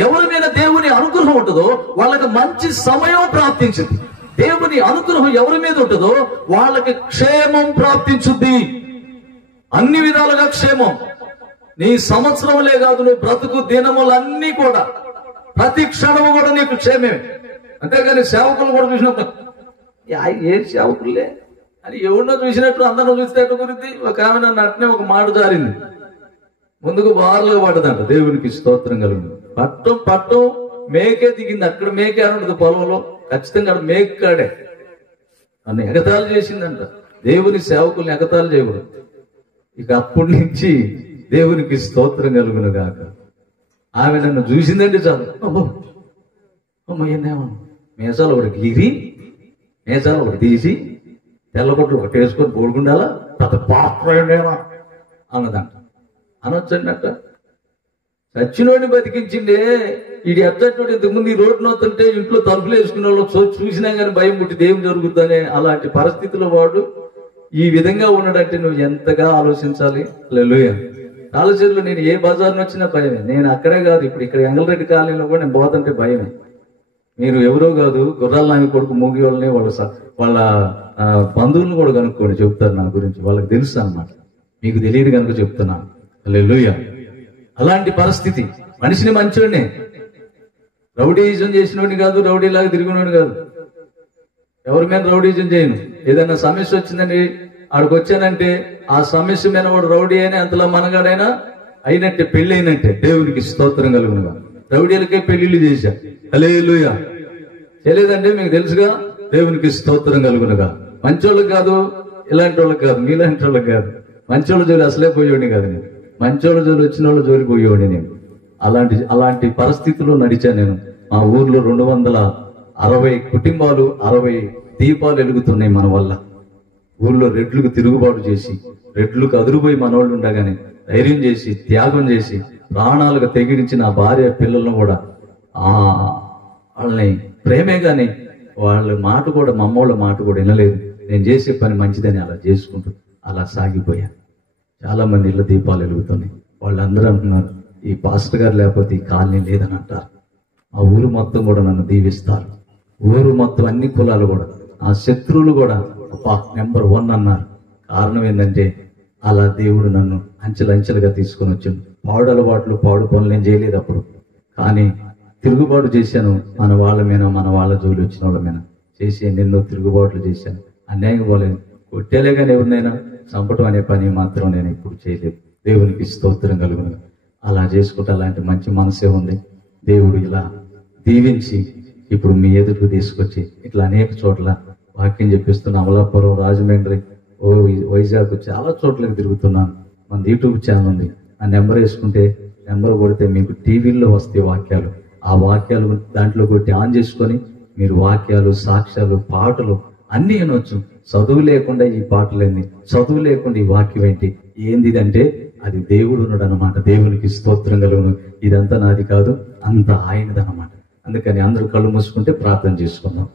ఎవరి మీద దేవుని అనుగ్రహం ఉంటుందో వాళ్ళకి మంచి సమయం ప్రాప్తించింది. దేవుని అనుగ్రహం ఎవరి మీద ఉంటుందో వాళ్ళకి క్షేమం ప్రాప్తించుద్ది. అన్ని విధాలుగా క్షేమం. నీ సంవత్సరములే కాదు, నువ్వు బ్రతుకు దినములన్నీ కూడా ప్రతి క్షణము కూడా నీకు క్షేమే. అంతేగాని సేవకులు కూడా చూసినప్పుడు ఏ సేవకులే అని ఎవరినో చూసినట్టు అందరూ చూసినట్టు గురించి ఒక ఆమె నన్ను అట్నే ఒక మాట జారింది, ముందుకు బారులుగా పడ్డదంట. దేవునికి స్తోత్రం కలుగును. పట్టం మేకే దిగింది. అక్కడ మేకే అని ఉంటుంది పొలంలో, ఖచ్చితంగా అక్కడ మేక కాడే అని ఎగతాళి చేసిందంట. దేవుని సేవకుల్ని ఎగతాళి చేయకూడదు. ఇక అప్పటి నుంచి దేవునికి స్తోత్రం కలుగును గాక. ఆమె నన్ను చూసిందంటే చాలు, అమ్మో అమ్మయ్యేమో మేసాలు ఒకటి గీరి, మేసాలు ఒకటి తీసి, తెల్లబొట్లు ఒకటి వేసుకొని పోడుకుండాలా పెద్ద పాత్రేమా అన్నదంట. అనొచ్చండి అట్ట. చచ్చినోడిని బతికించిండే ఇది ఎత్తటువంటి ఇంతకుముందు ఈ రోడ్డు నోతుంటే ఇంట్లో తలుపులు వేసుకునే వాళ్ళు చూసినా కానీ భయం పుట్టి దేవుని జరుగుతుందనే అలాంటి పరిస్థితుల్లో వాడు ఈ విధంగా ఉన్నాడంటే నువ్వు ఎంతగా ఆలోచించాలి. హల్లెలూయా. ఆలోచనలో నేను ఏ బజార్ని వచ్చినా భయమే. నేను అక్కడే కాదు, ఇప్పుడు ఇక్కడ ఎంగళరెడ్డి కాలనీలో కూడా నేను పోతుంటే భయమే. మీరు ఎవరో కాదు, గుర్రాల నామి కొడుకు మూగి వాళ్ళని వాళ్ళ బంధువులను కూడా కనుక్కోండి, చెప్తారు నా గురించి. వాళ్ళకి తెలుసు అన్నమాట, మీకు తెలియదు కనుక చెప్తున్నాను. హల్లెలూయా. అలాంటి పరిస్థితి. మనిషిని మంచోడినే, రౌడీజం చేసినోడిని కాదు, రౌడీలాగా తిరిగినోడు కాదు. ఎవరి మీద రౌడీజం చేయను. ఏదైనా సమస్య వచ్చిందని ఆడికి వచ్చానంటే ఆ సమస్య మీద వాడు రౌడీ అయినా ఎంతలో మనగాడైనా అయినట్టే, పెళ్లి అయినట్టే. దేవునికి స్తోత్రం కలుగునుగా. రౌడీలకే పెళ్లిళ్ళు చేశా. హల్లెలూయా. చేయలేదంటే మీకు తెలుసుగా. దేవునికి స్తోత్రం కలుగునుగా. మంచోళ్ళకి కాదు, ఇలాంటి వాళ్ళకి కాదు, మీలాంటి వాళ్ళకి కాదు. మంచోళ్ళ జోలి అసలే పోయేవాడిని కాదు నేను. మంచోళ్ళ జోలి వచ్చిన వాళ్ళ జోలి పోయేవాడిని నేను. అలాంటి పరిస్థితుల్లో నడిచాను నేను. మా ఊర్లో 260 కుటుంబాలు, 60 దీపాలు వెలుగుతున్నాయి మన వల్ల. ఊర్లో రెడ్లకు తిరుగుబాటు చేసి, రెడ్లకు అదురుపోయి మనోళ్ళు ఉండగానే ధైర్యం చేసి, త్యాగం చేసి, ప్రాణాలకు తెగించి నా భార్య పిల్లలను కూడా వాళ్ళని ప్రేమే గాని వాళ్ళ మాట కూడా, మా అమ్మోళ్ళ మాట కూడా వినలేదు. నేను చేసే పని మంచిదని అలా చేసుకుంటూ అలా సాగిపోయాను. చాలా మంది ఇళ్ళ దీపాలు వెలుగుతున్నాయి. వాళ్ళందరూ అంటున్నారు, ఈ పాస్టర్ గారు లేకపోతే ఈ కాలనీ లేదని అంటారు. ఆ ఊరు మొత్తం కూడా నన్ను దీవిస్తారు. ఊరు మొత్తం అన్ని కులాలు కూడా, ఆ శత్రువులు కూడా నెంబర్ 1 అన్నారు. కారణం ఏంటంటే అలా దేవుడు నన్ను అంచెలంచెలుగా తీసుకొని వచ్చాడు. పాడు అలవాట్లు, పాడు పనులు నేను చేయలేదు అప్పుడు, కానీ తిరుగుబాటు చేశాను. మన వాళ్ళ మీద, మన వాళ్ళ జోలి వచ్చిన వాళ్ళ మీద చేసి ఎన్నెన్నో తిరుగుబాట్లు చేశాను. అన్యాయం పోలేదు. కొట్టేలే కానీ ఎవరినైనా చంపటం అనే పని మాత్రం నేను ఇప్పుడు చేయలేదు. దేవునికి స్తోత్రం కలుగును. అలా చేసుకుంటే అలాంటి మంచి మనసే ఉంది. దేవుడు ఇలా దీవించి ఇప్పుడు మీ ఎదురుకు తీసుకొచ్చి ఇట్లా అనేక చోట్ల వాక్యం చెప్పిస్తున్నా. అమలాపురం, రాజమండ్రి, వైజాగ్ చాలా చోట్లకి తిరుగుతున్నాను. మన యూట్యూబ్ ఛానల్ ఉంది. ఆ నెంబర్ వేసుకుంటే, నెంబర్ కొడితే మీకు టీవీల్లో వస్తాయి వాక్యాలు. ఆ వాక్యాలు దాంట్లో కొట్టి ఆన్ చేసుకొని మీరు వాక్యాలు, సాక్ష్యాలు, పాటలు అన్నీ వినొచ్చు. చదువు లేకుండా ఈ పాటలు ఏంది, చదువు లేకుండా ఈ వాక్యం ఏంటి, ఏంది అంటే అది దేవుడు ఉన్నాడు అనమాట. దేవునికి స్తోత్రం కలుగును. ఇదంతా నాది కాదు, అంతా ఆయనది అనమాట. అందుకని అందరూ కళ్ళు మూసుకుంటే ప్రార్థన చేసుకుందాం.